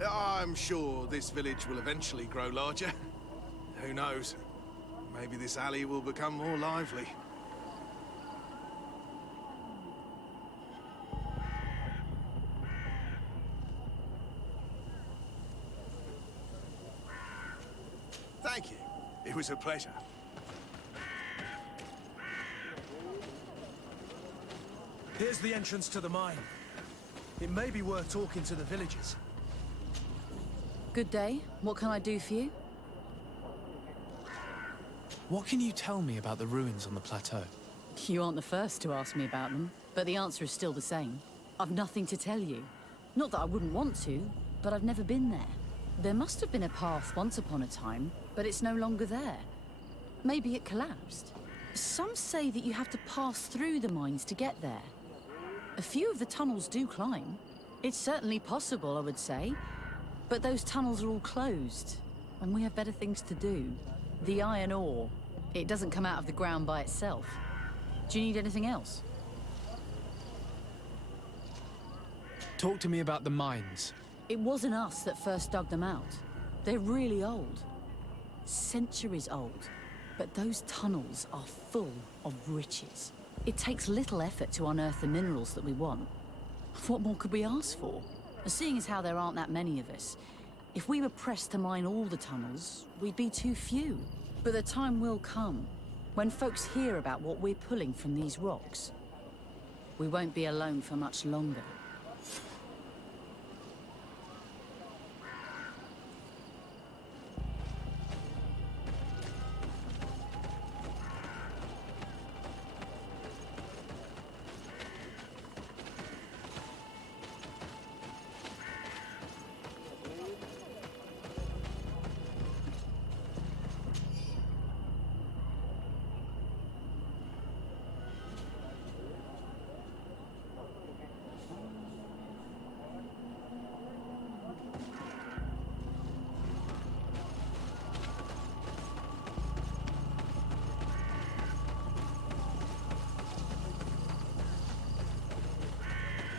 I'm sure this village will eventually grow larger. Who knows? Maybe this alley will become more lively. Thank you. It was a pleasure. Here's the entrance to the mine. It may be worth talking to the villagers. Good day. What can I do for you? What can you tell me about the ruins on the plateau? You aren't the first to ask me about them, but the answer is still the same. I've nothing to tell you. Not that I wouldn't want to, but I've never been there. There must have been a path once upon a time, but it's no longer there. Maybe it collapsed. Some say that you have to pass through the mines to get there. A few of the tunnels do climb. It's certainly possible, I would say. But those tunnels are all closed, and we have better things to do. The iron ore, it doesn't come out of the ground by itself. Do you need anything else? Talk to me about the mines. It wasn't us that first dug them out. They're really old. Centuries old. But those tunnels are full of riches. It takes little effort to unearth the minerals that we want. What more could we ask for? Seeing as how there aren't that many of us, if we were pressed to mine all the tunnels, we'd be too few. But the time will come, when folks hear about what we're pulling from these rocks. We won't be alone for much longer.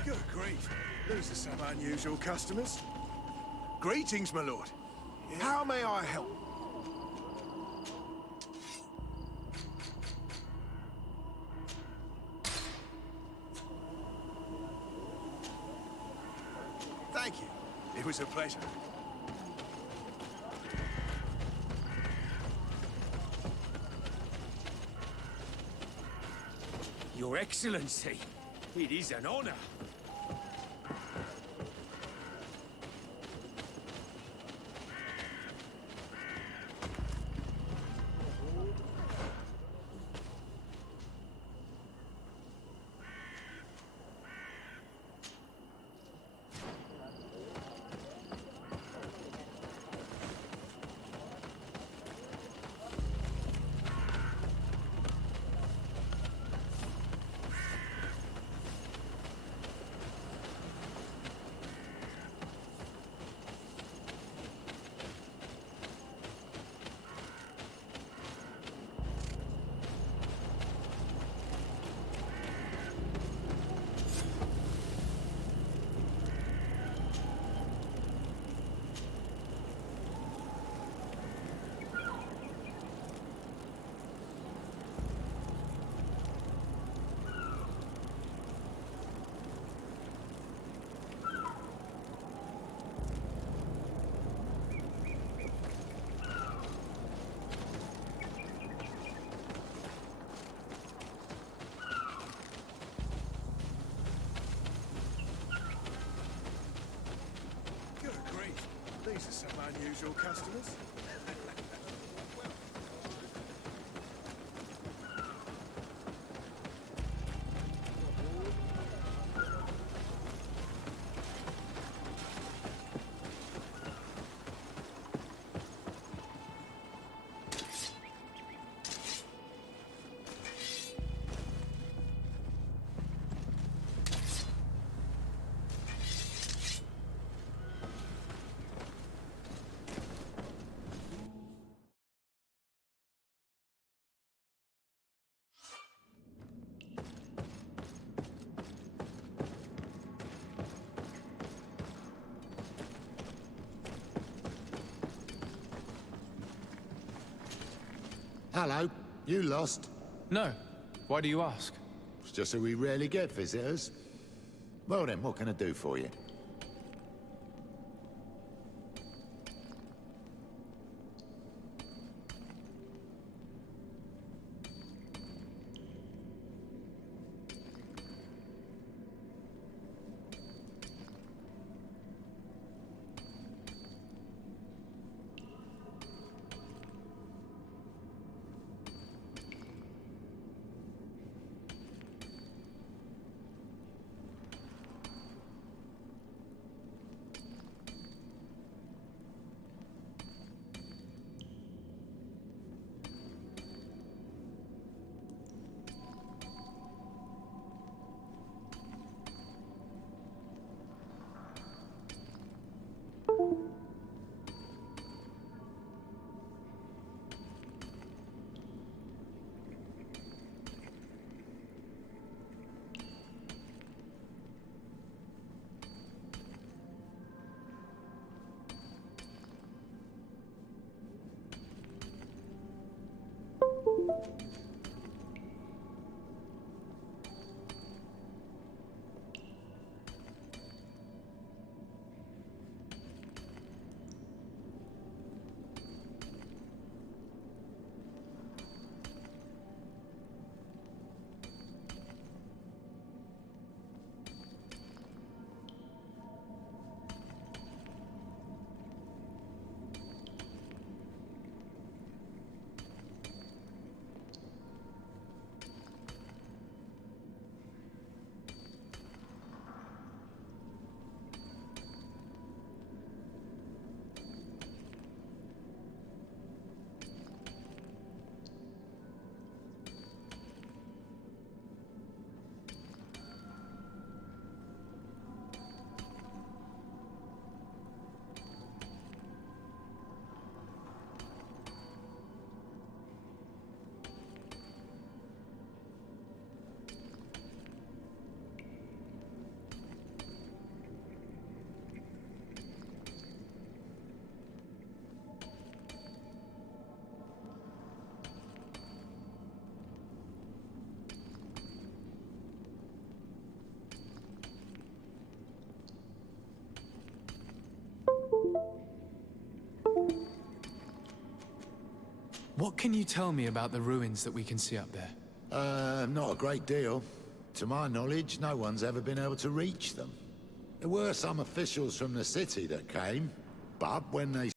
Good grief. These are some unusual customers. Greetings, my lord. How may I help? Thank you. It was a pleasure. Your Excellency, it is an honor. Good grief. These are some unusual customers. Hello. You lost? No. Why do you ask? It's just that we rarely get visitors. Well then, what can I do for you? What can you tell me about the ruins that we can see up there? Not a great deal. To my knowledge, no one's ever been able to reach them. There were some officials from the city that came, but when they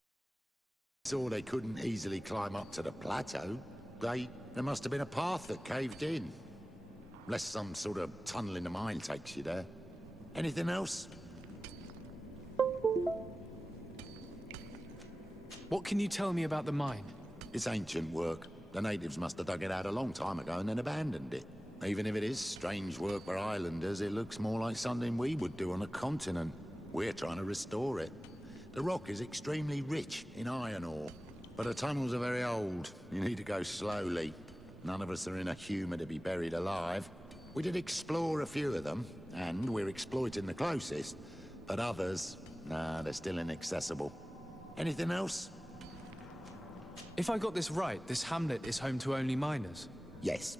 saw they couldn't easily climb up to the plateau, there must have been a path that caved in. Unless some sort of tunnel in the mine takes you there. Anything else? What can you tell me about the mine? It's ancient work. The natives must have dug it out a long time ago and then abandoned it. Even if it is strange work for islanders, it looks more like something we would do on a continent. We're trying to restore it. The rock is extremely rich in iron ore, but the tunnels are very old. You need to go slowly. None of us are in a humor to be buried alive. We did explore a few of them, and we're exploiting the closest. But others, nah, they're still inaccessible. Anything else? If I got this right, this hamlet is home to only miners? Yes.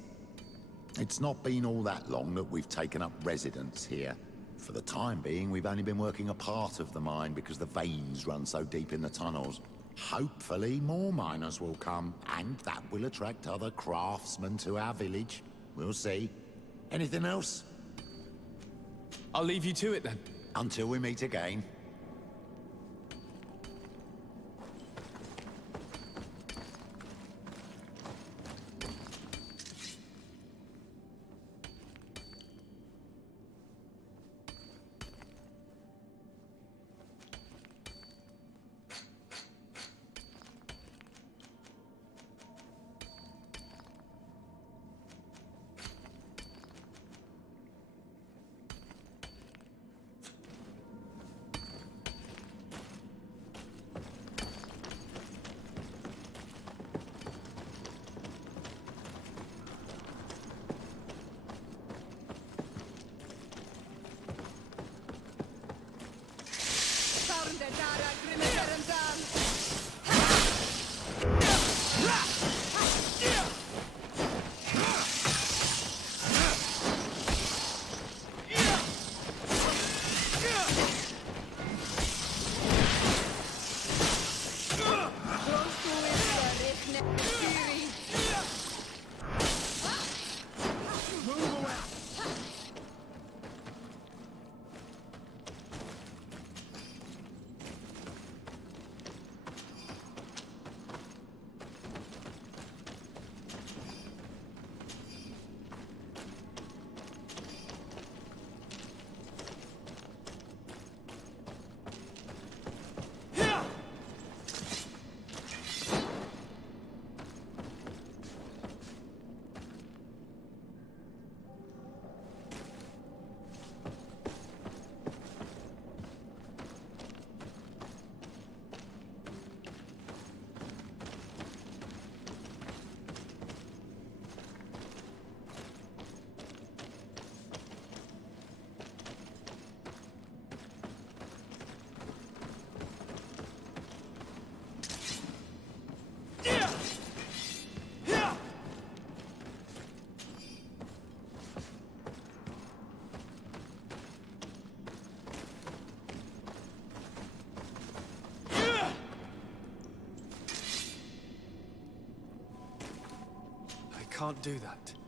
It's not been all that long that we've taken up residence here. For the time being, we've only been working a part of the mine because the veins run so deep in the tunnels. Hopefully, more miners will come, and that will attract other craftsmen to our village. We'll see. Anything else? I'll leave you to it then. Until we meet again. can't do that.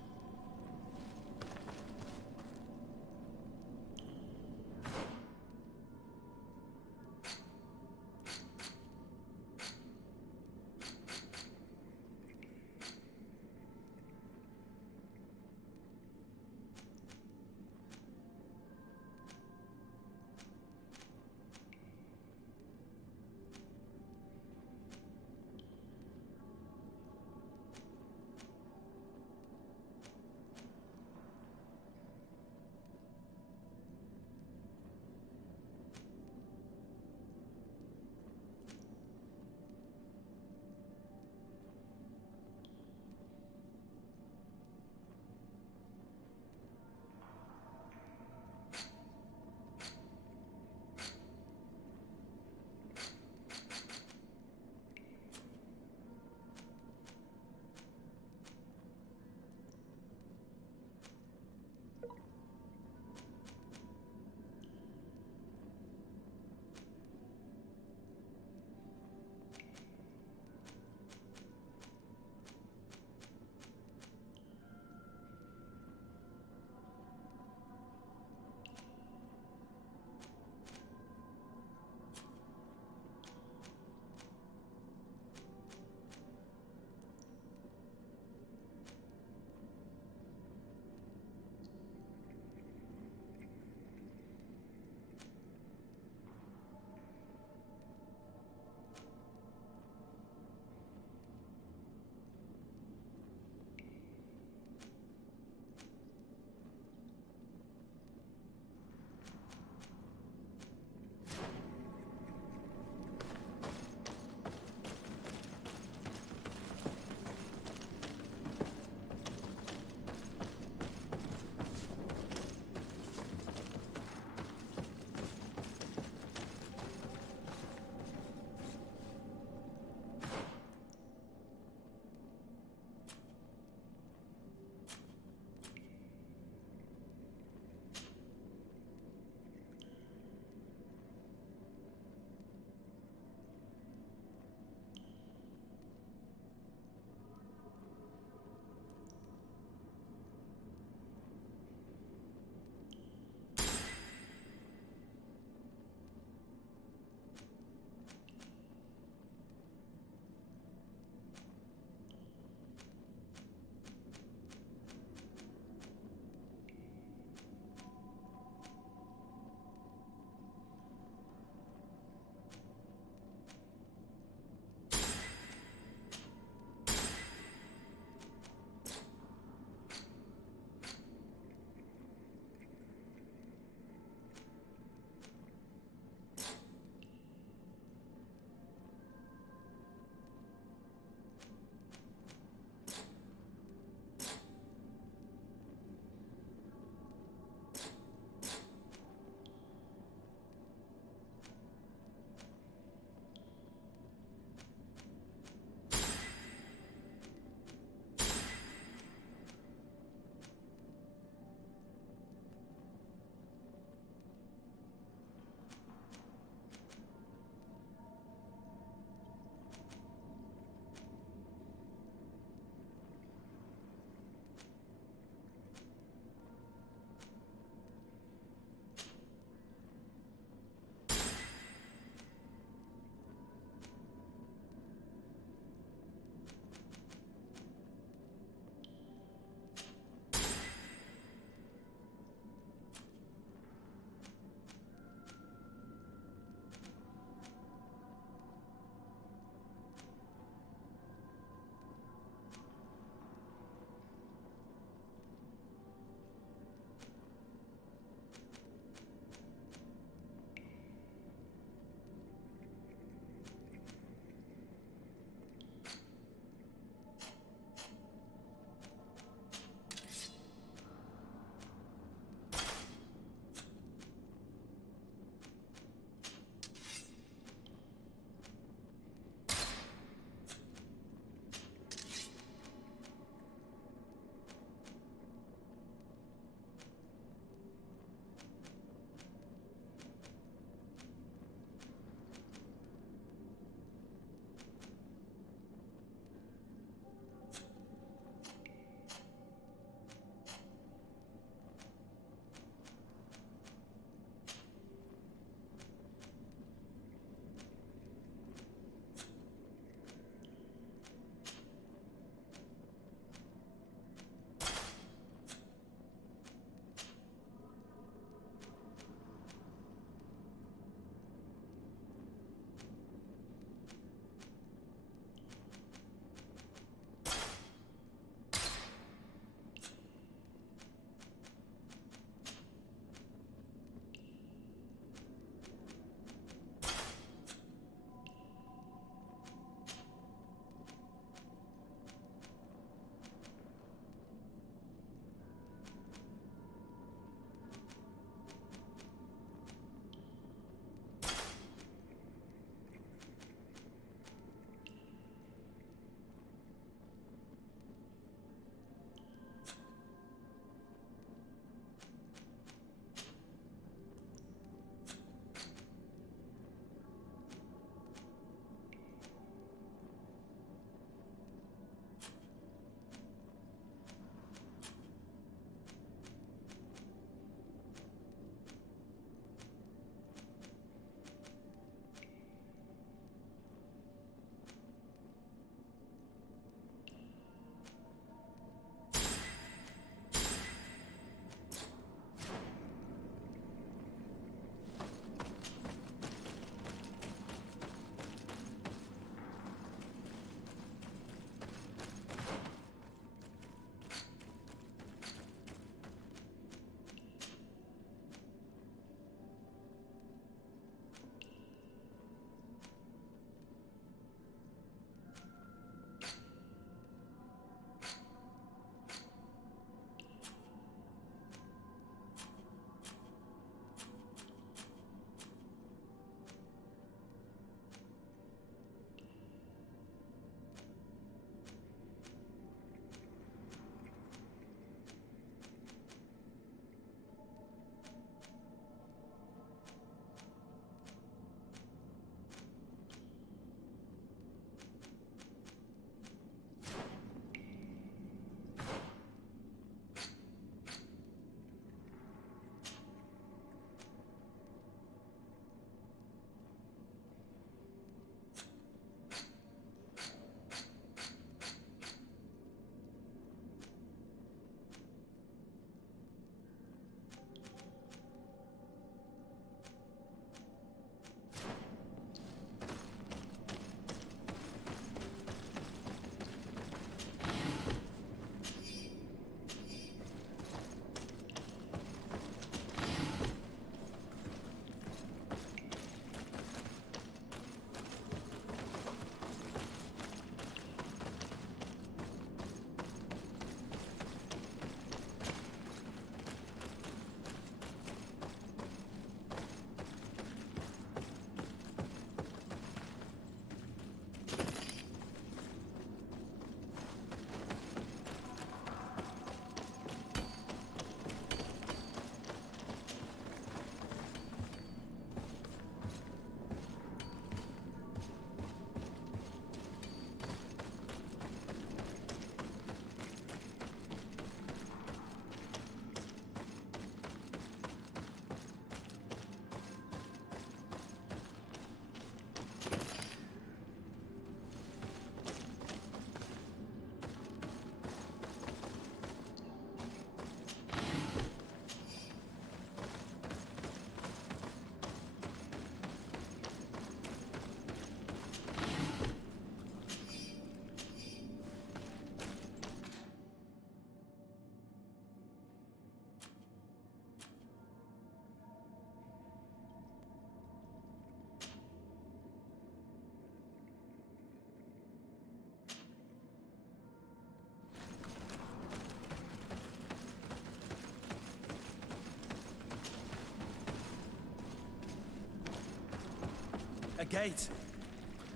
A gate.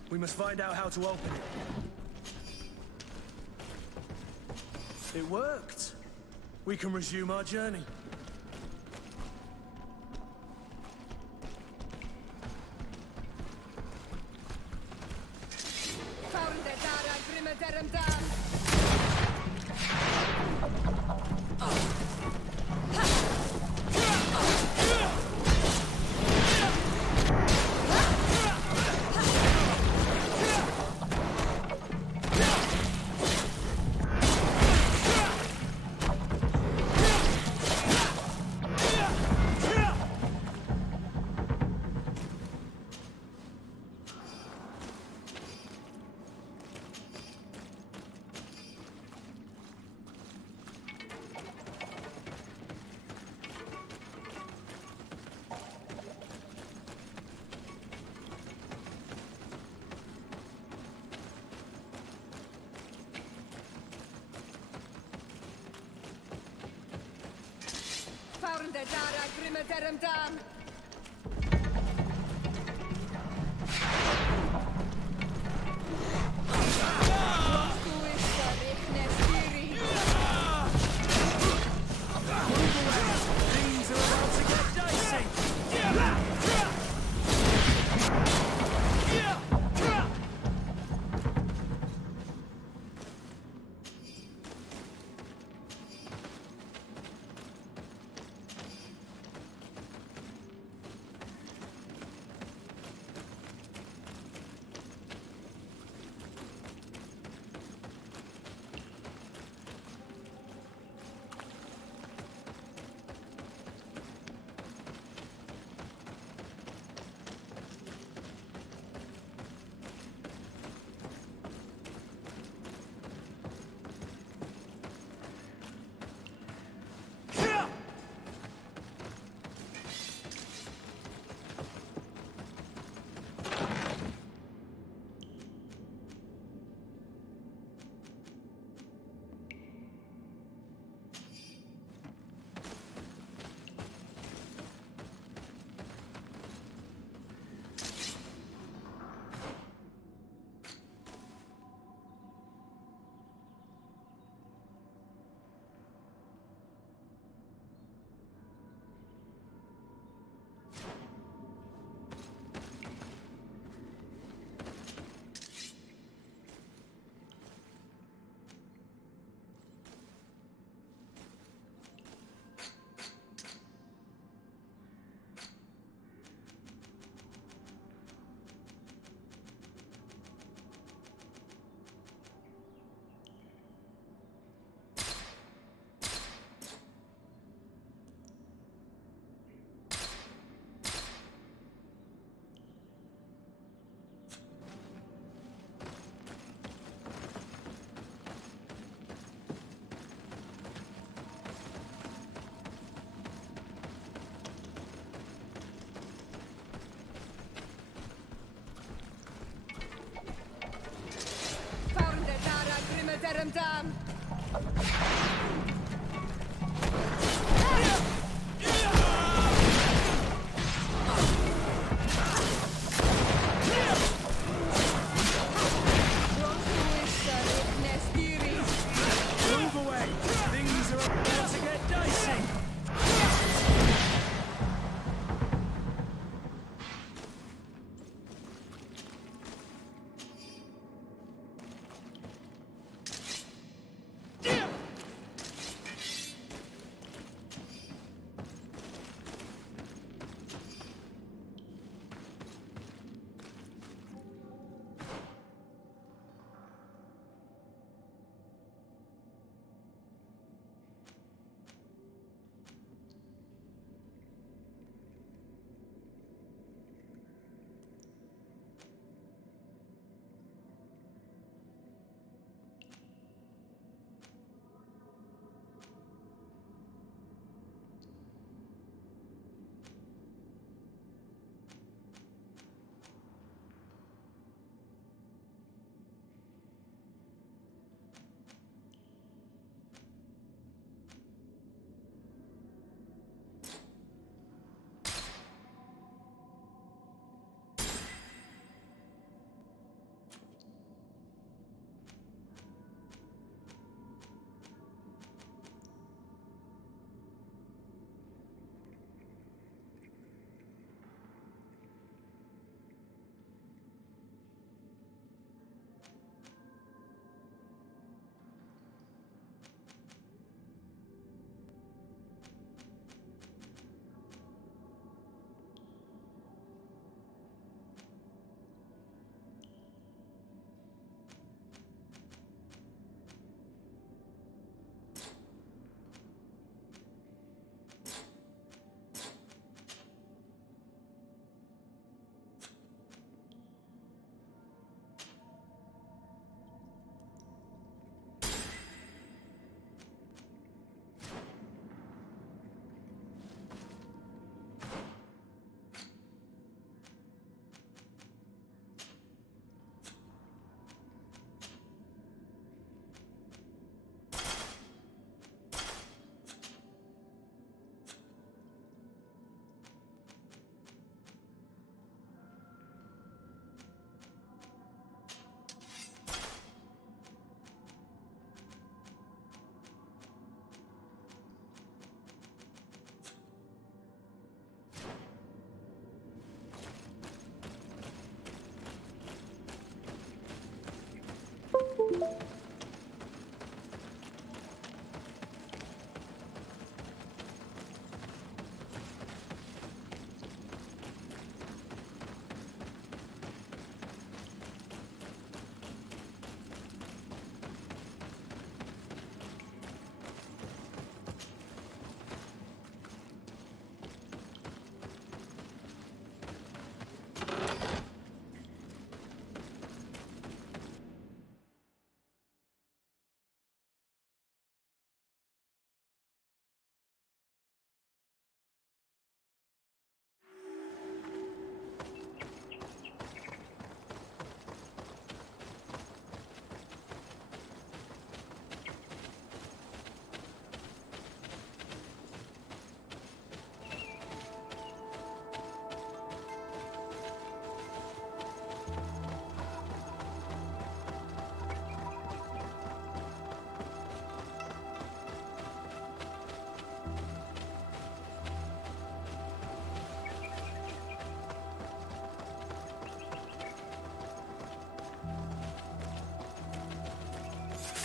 We must find out how to open it. It worked. We can resume our journey. Things are about to get dicey.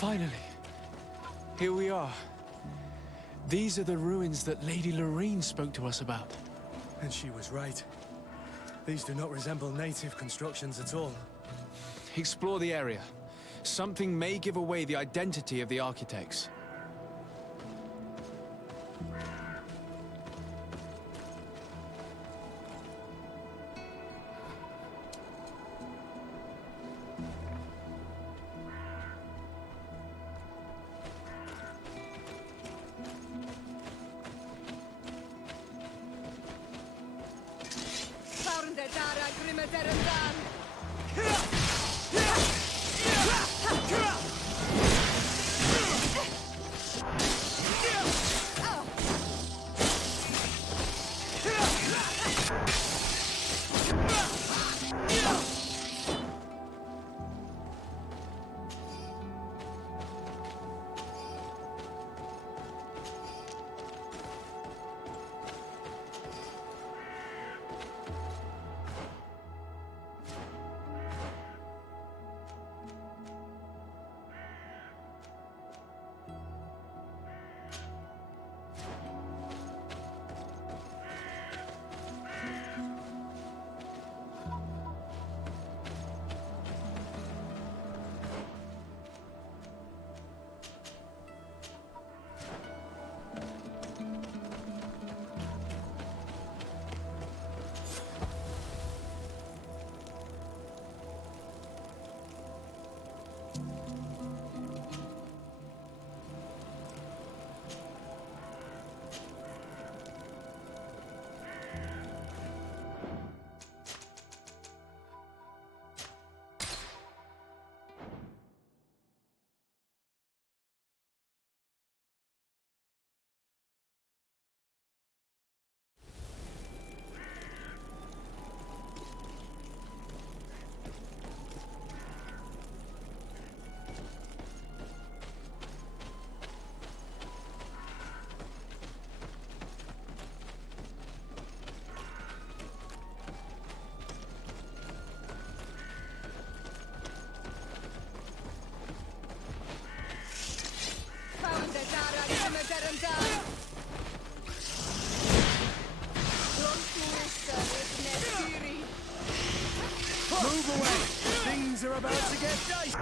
Finally. Here we are. These are the ruins that Lady Lorene spoke to us about. And she was right. These do not resemble native constructions at all. Explore the area. Something may give away the identity of the architects. Move away! Things are about to get dicey!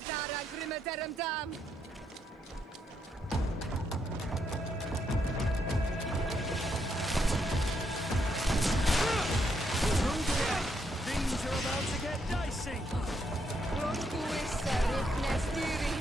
Dara Grimmederem Dam! Things are about to get dicey. Ronguissa Ripnestiri!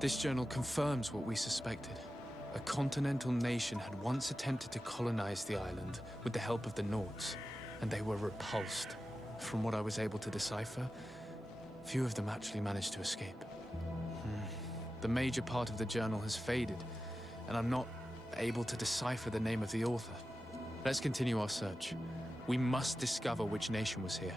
This journal confirms what we suspected. A continental nation had once attempted to colonize the island with the help of the Nords, and they were repulsed. From what I was able to decipher, few of them actually managed to escape. The major part of the journal has faded, and I'm not able to decipher the name of the author. Let's continue our search. We must discover which nation was here.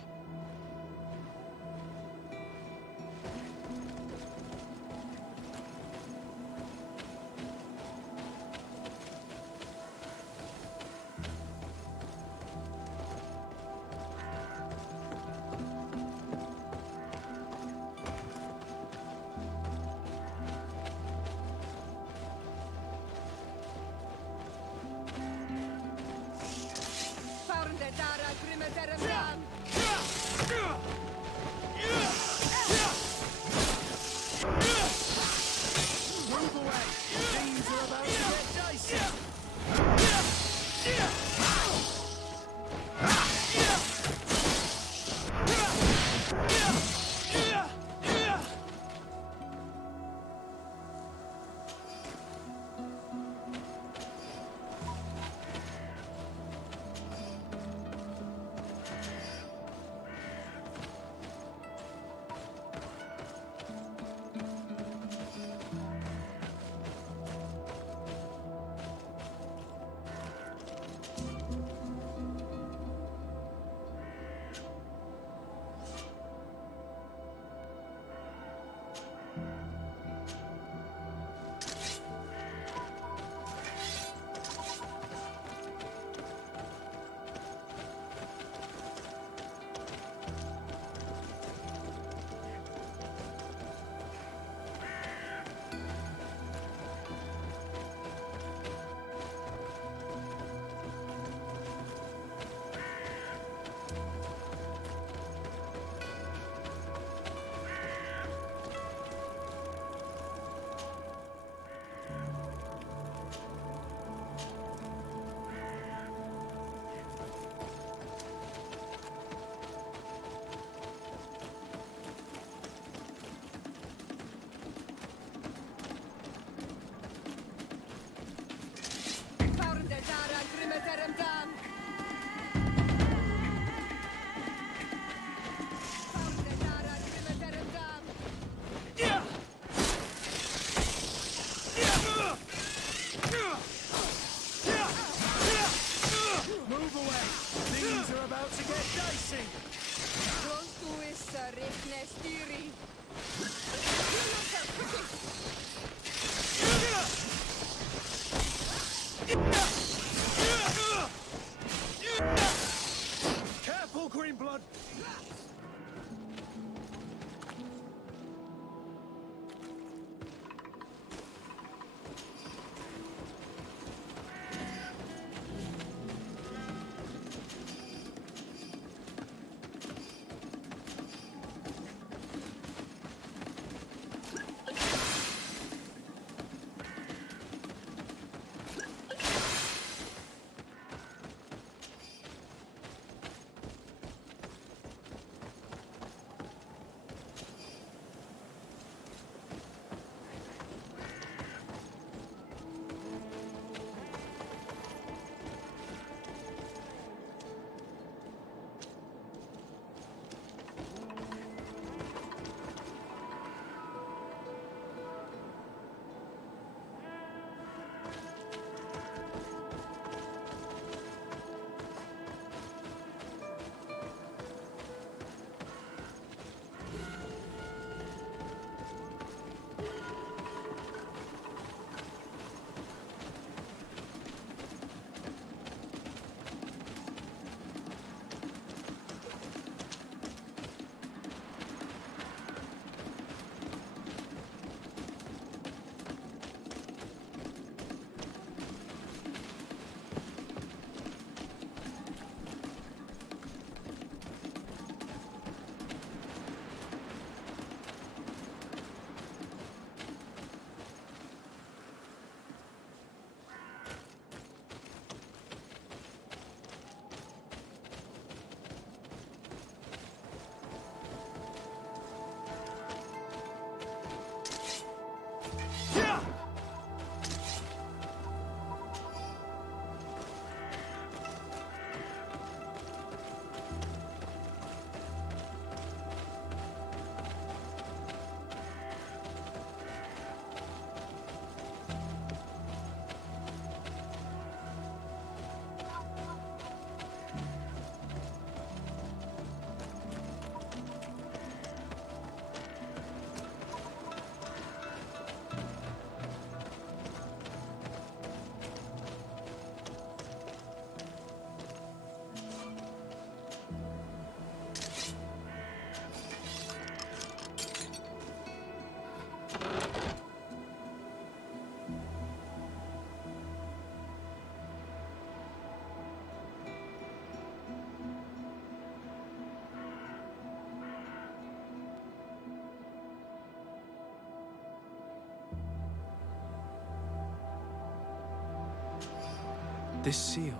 This seal.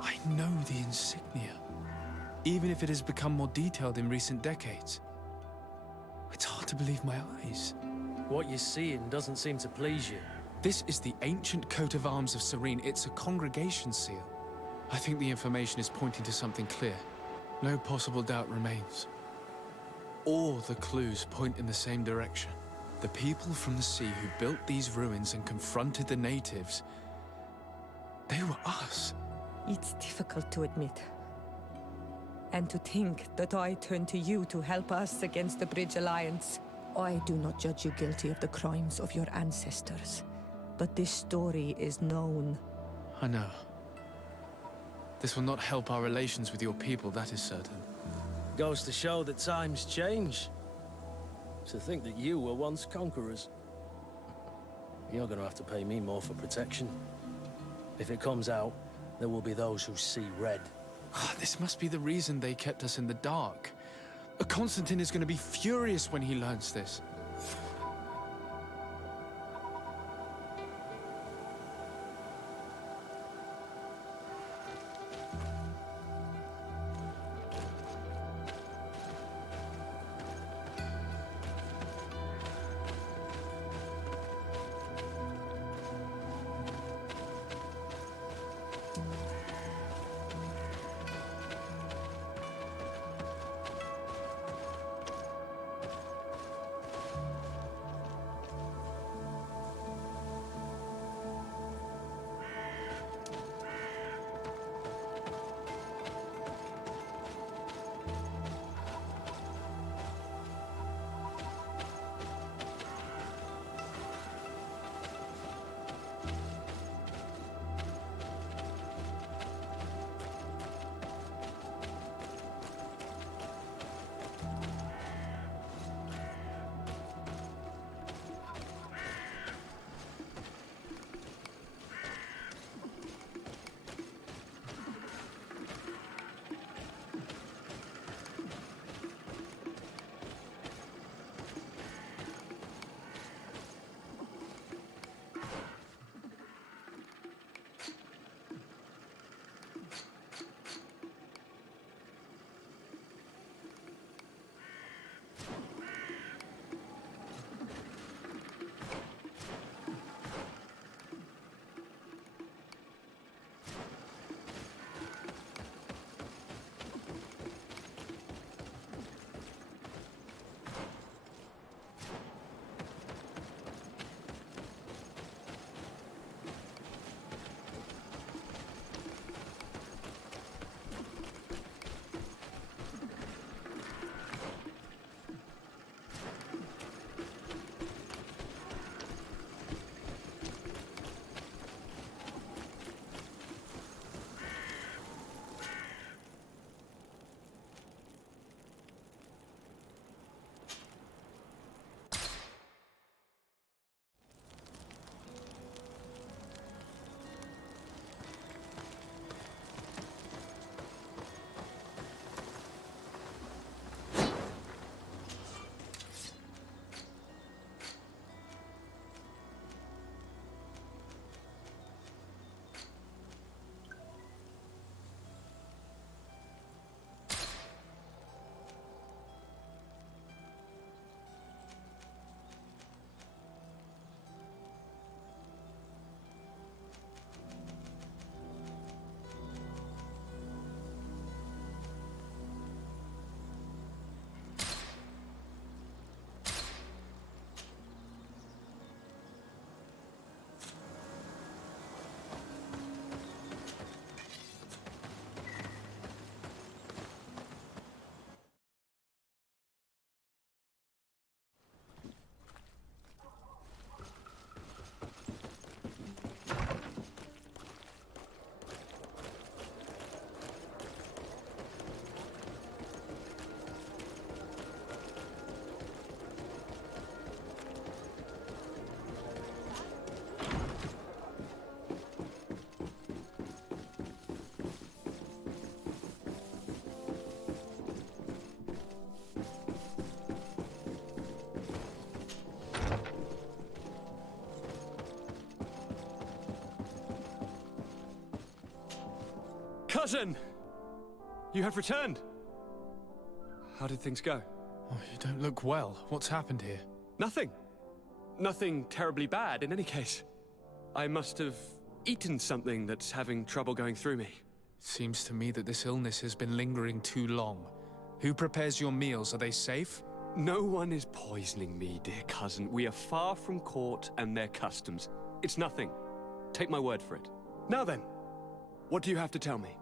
I know the insignia. Even if it has become more detailed in recent decades. It's hard to believe my eyes. What you're seeing doesn't seem to please you. This is the ancient coat of arms of Serene. It's a congregation seal. I think the information is pointing to something clear. No possible doubt remains. All the clues point in the same direction. The people from the sea who built these ruins and confronted the natives, they were us. It's difficult to admit. And to think that I turned to you to help us against the Bridge Alliance. I do not judge you guilty of the crimes of your ancestors. But this story is known. I know. This will not help our relations with your people, that is certain. Goes to show that times change. To think that you were once conquerors. You're gonna have to pay me more for protection. If it comes out, there will be those who see red. This must be the reason they kept us in the dark. Constantine is going to be furious when he learns this. Cousin! You have returned. How did things go? Oh, you don't look well. What's happened here? Nothing. Nothing terribly bad, in any case. I must have eaten something that's having trouble going through me. Seems to me that this illness has been lingering too long. Who prepares your meals? Are they safe? No one is poisoning me, dear cousin. We are far from court and their customs. It's nothing. Take my word for it. Now then, what do you have to tell me?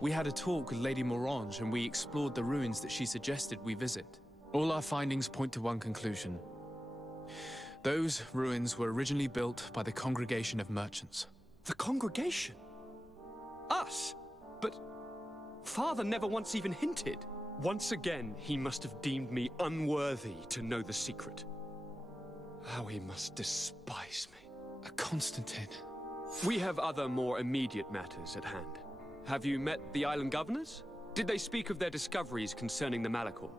We had a talk with Lady Morange and we explored the ruins that she suggested we visit. All our findings point to one conclusion. Those ruins were originally built by the Congregation of Merchants. The Congregation? Us? But Father never once even hinted. Once again, he must have deemed me unworthy to know the secret. How he must despise me. Constantine. We have other more immediate matters at hand. Have you met the island governors? Did they speak of their discoveries concerning the Malachor?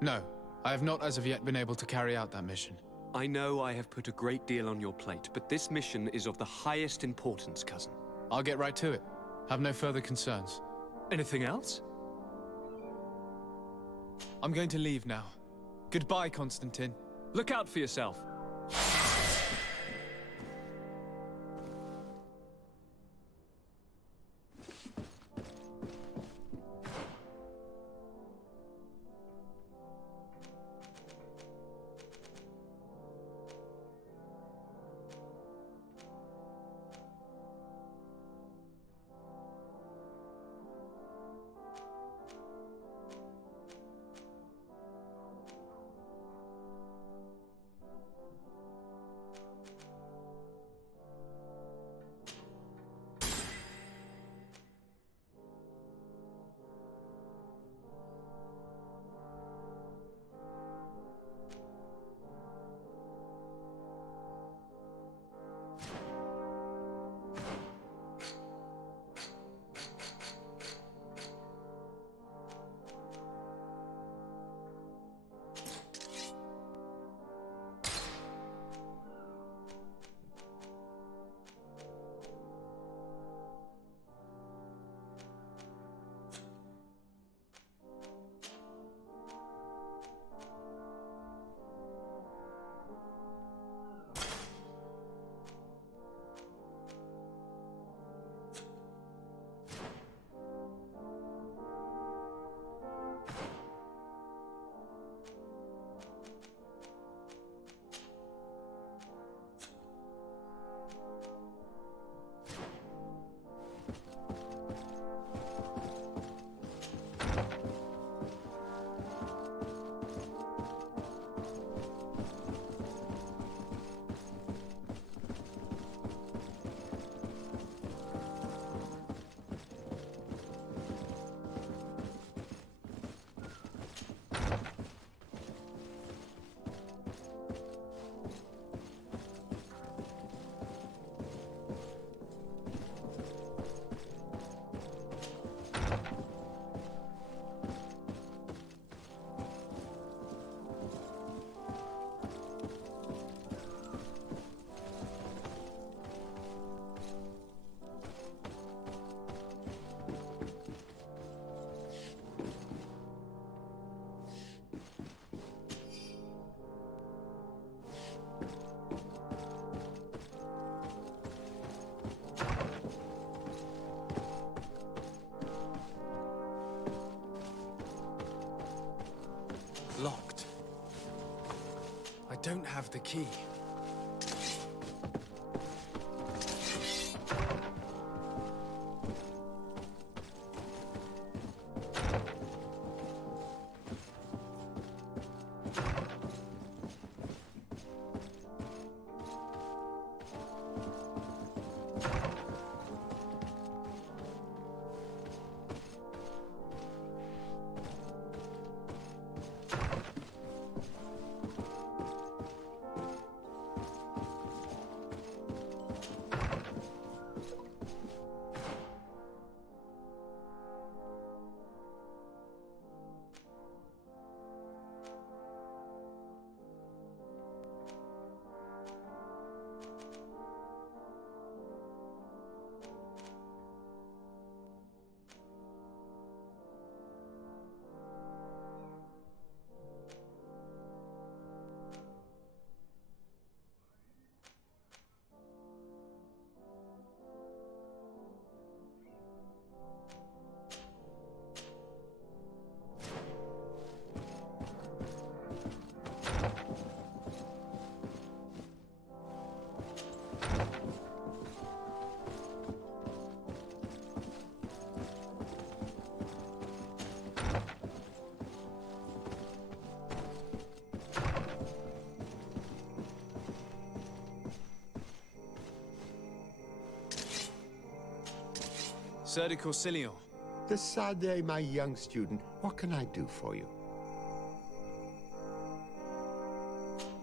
No, I have not as of yet been able to carry out that mission. I know I have put a great deal on your plate, but this mission is of the highest importance, cousin. I'll get right to it. Have no further concerns. Anything else? I'm going to leave now. Goodbye, Constantine. Look out for yourself. Locked. I don't have the key. Sir de Corsilion. Decidez, my young student, what can I do for you?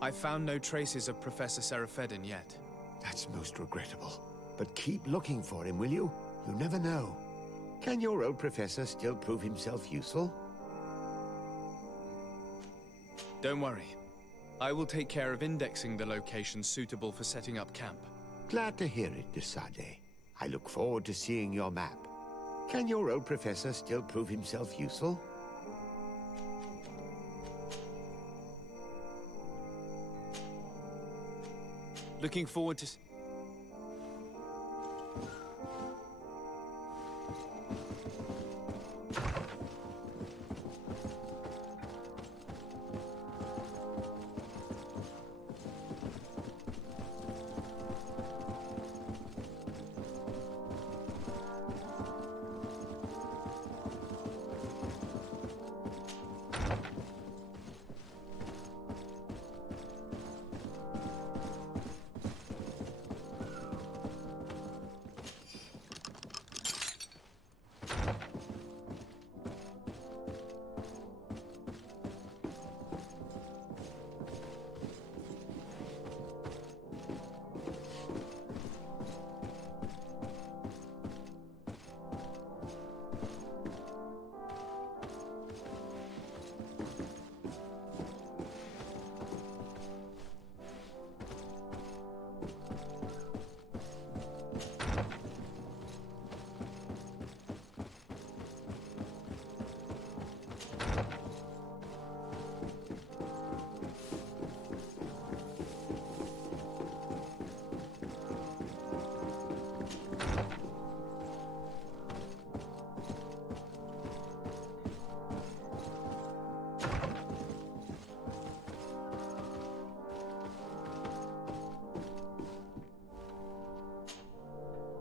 I found no traces of Professor Seraphedin yet. That's most regrettable. But keep looking for him, will you? You never know. Can your old professor still prove himself useful? Don't worry. I will take care of indexing the locations suitable for setting up camp. Glad to hear it, Desade. I look forward to seeing your map. Can your old professor still prove himself useful? Looking forward to...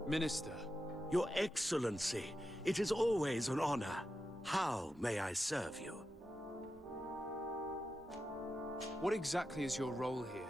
Minister. Your Excellency, it is always an honor. How may I serve you? What exactly is your role here?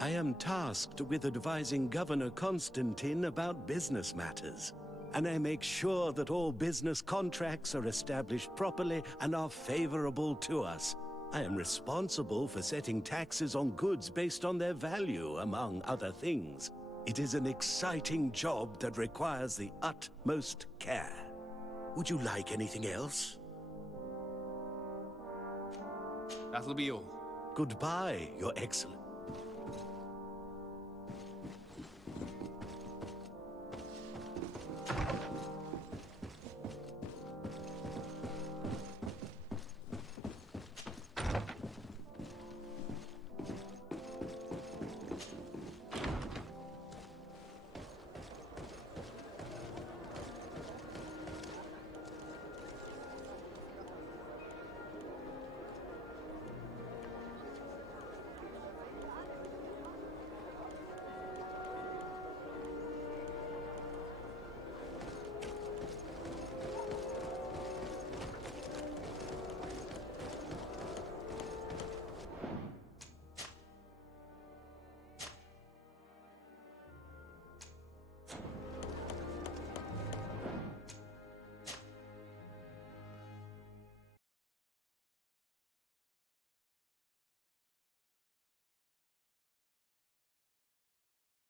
I am tasked with advising Governor Constantine about business matters. And I make sure that all business contracts are established properly and are favorable to us. I am responsible for setting taxes on goods based on their value, among other things. It is an exciting job that requires the utmost care. Would you like anything else? That'll be all. Goodbye, Your Excellency.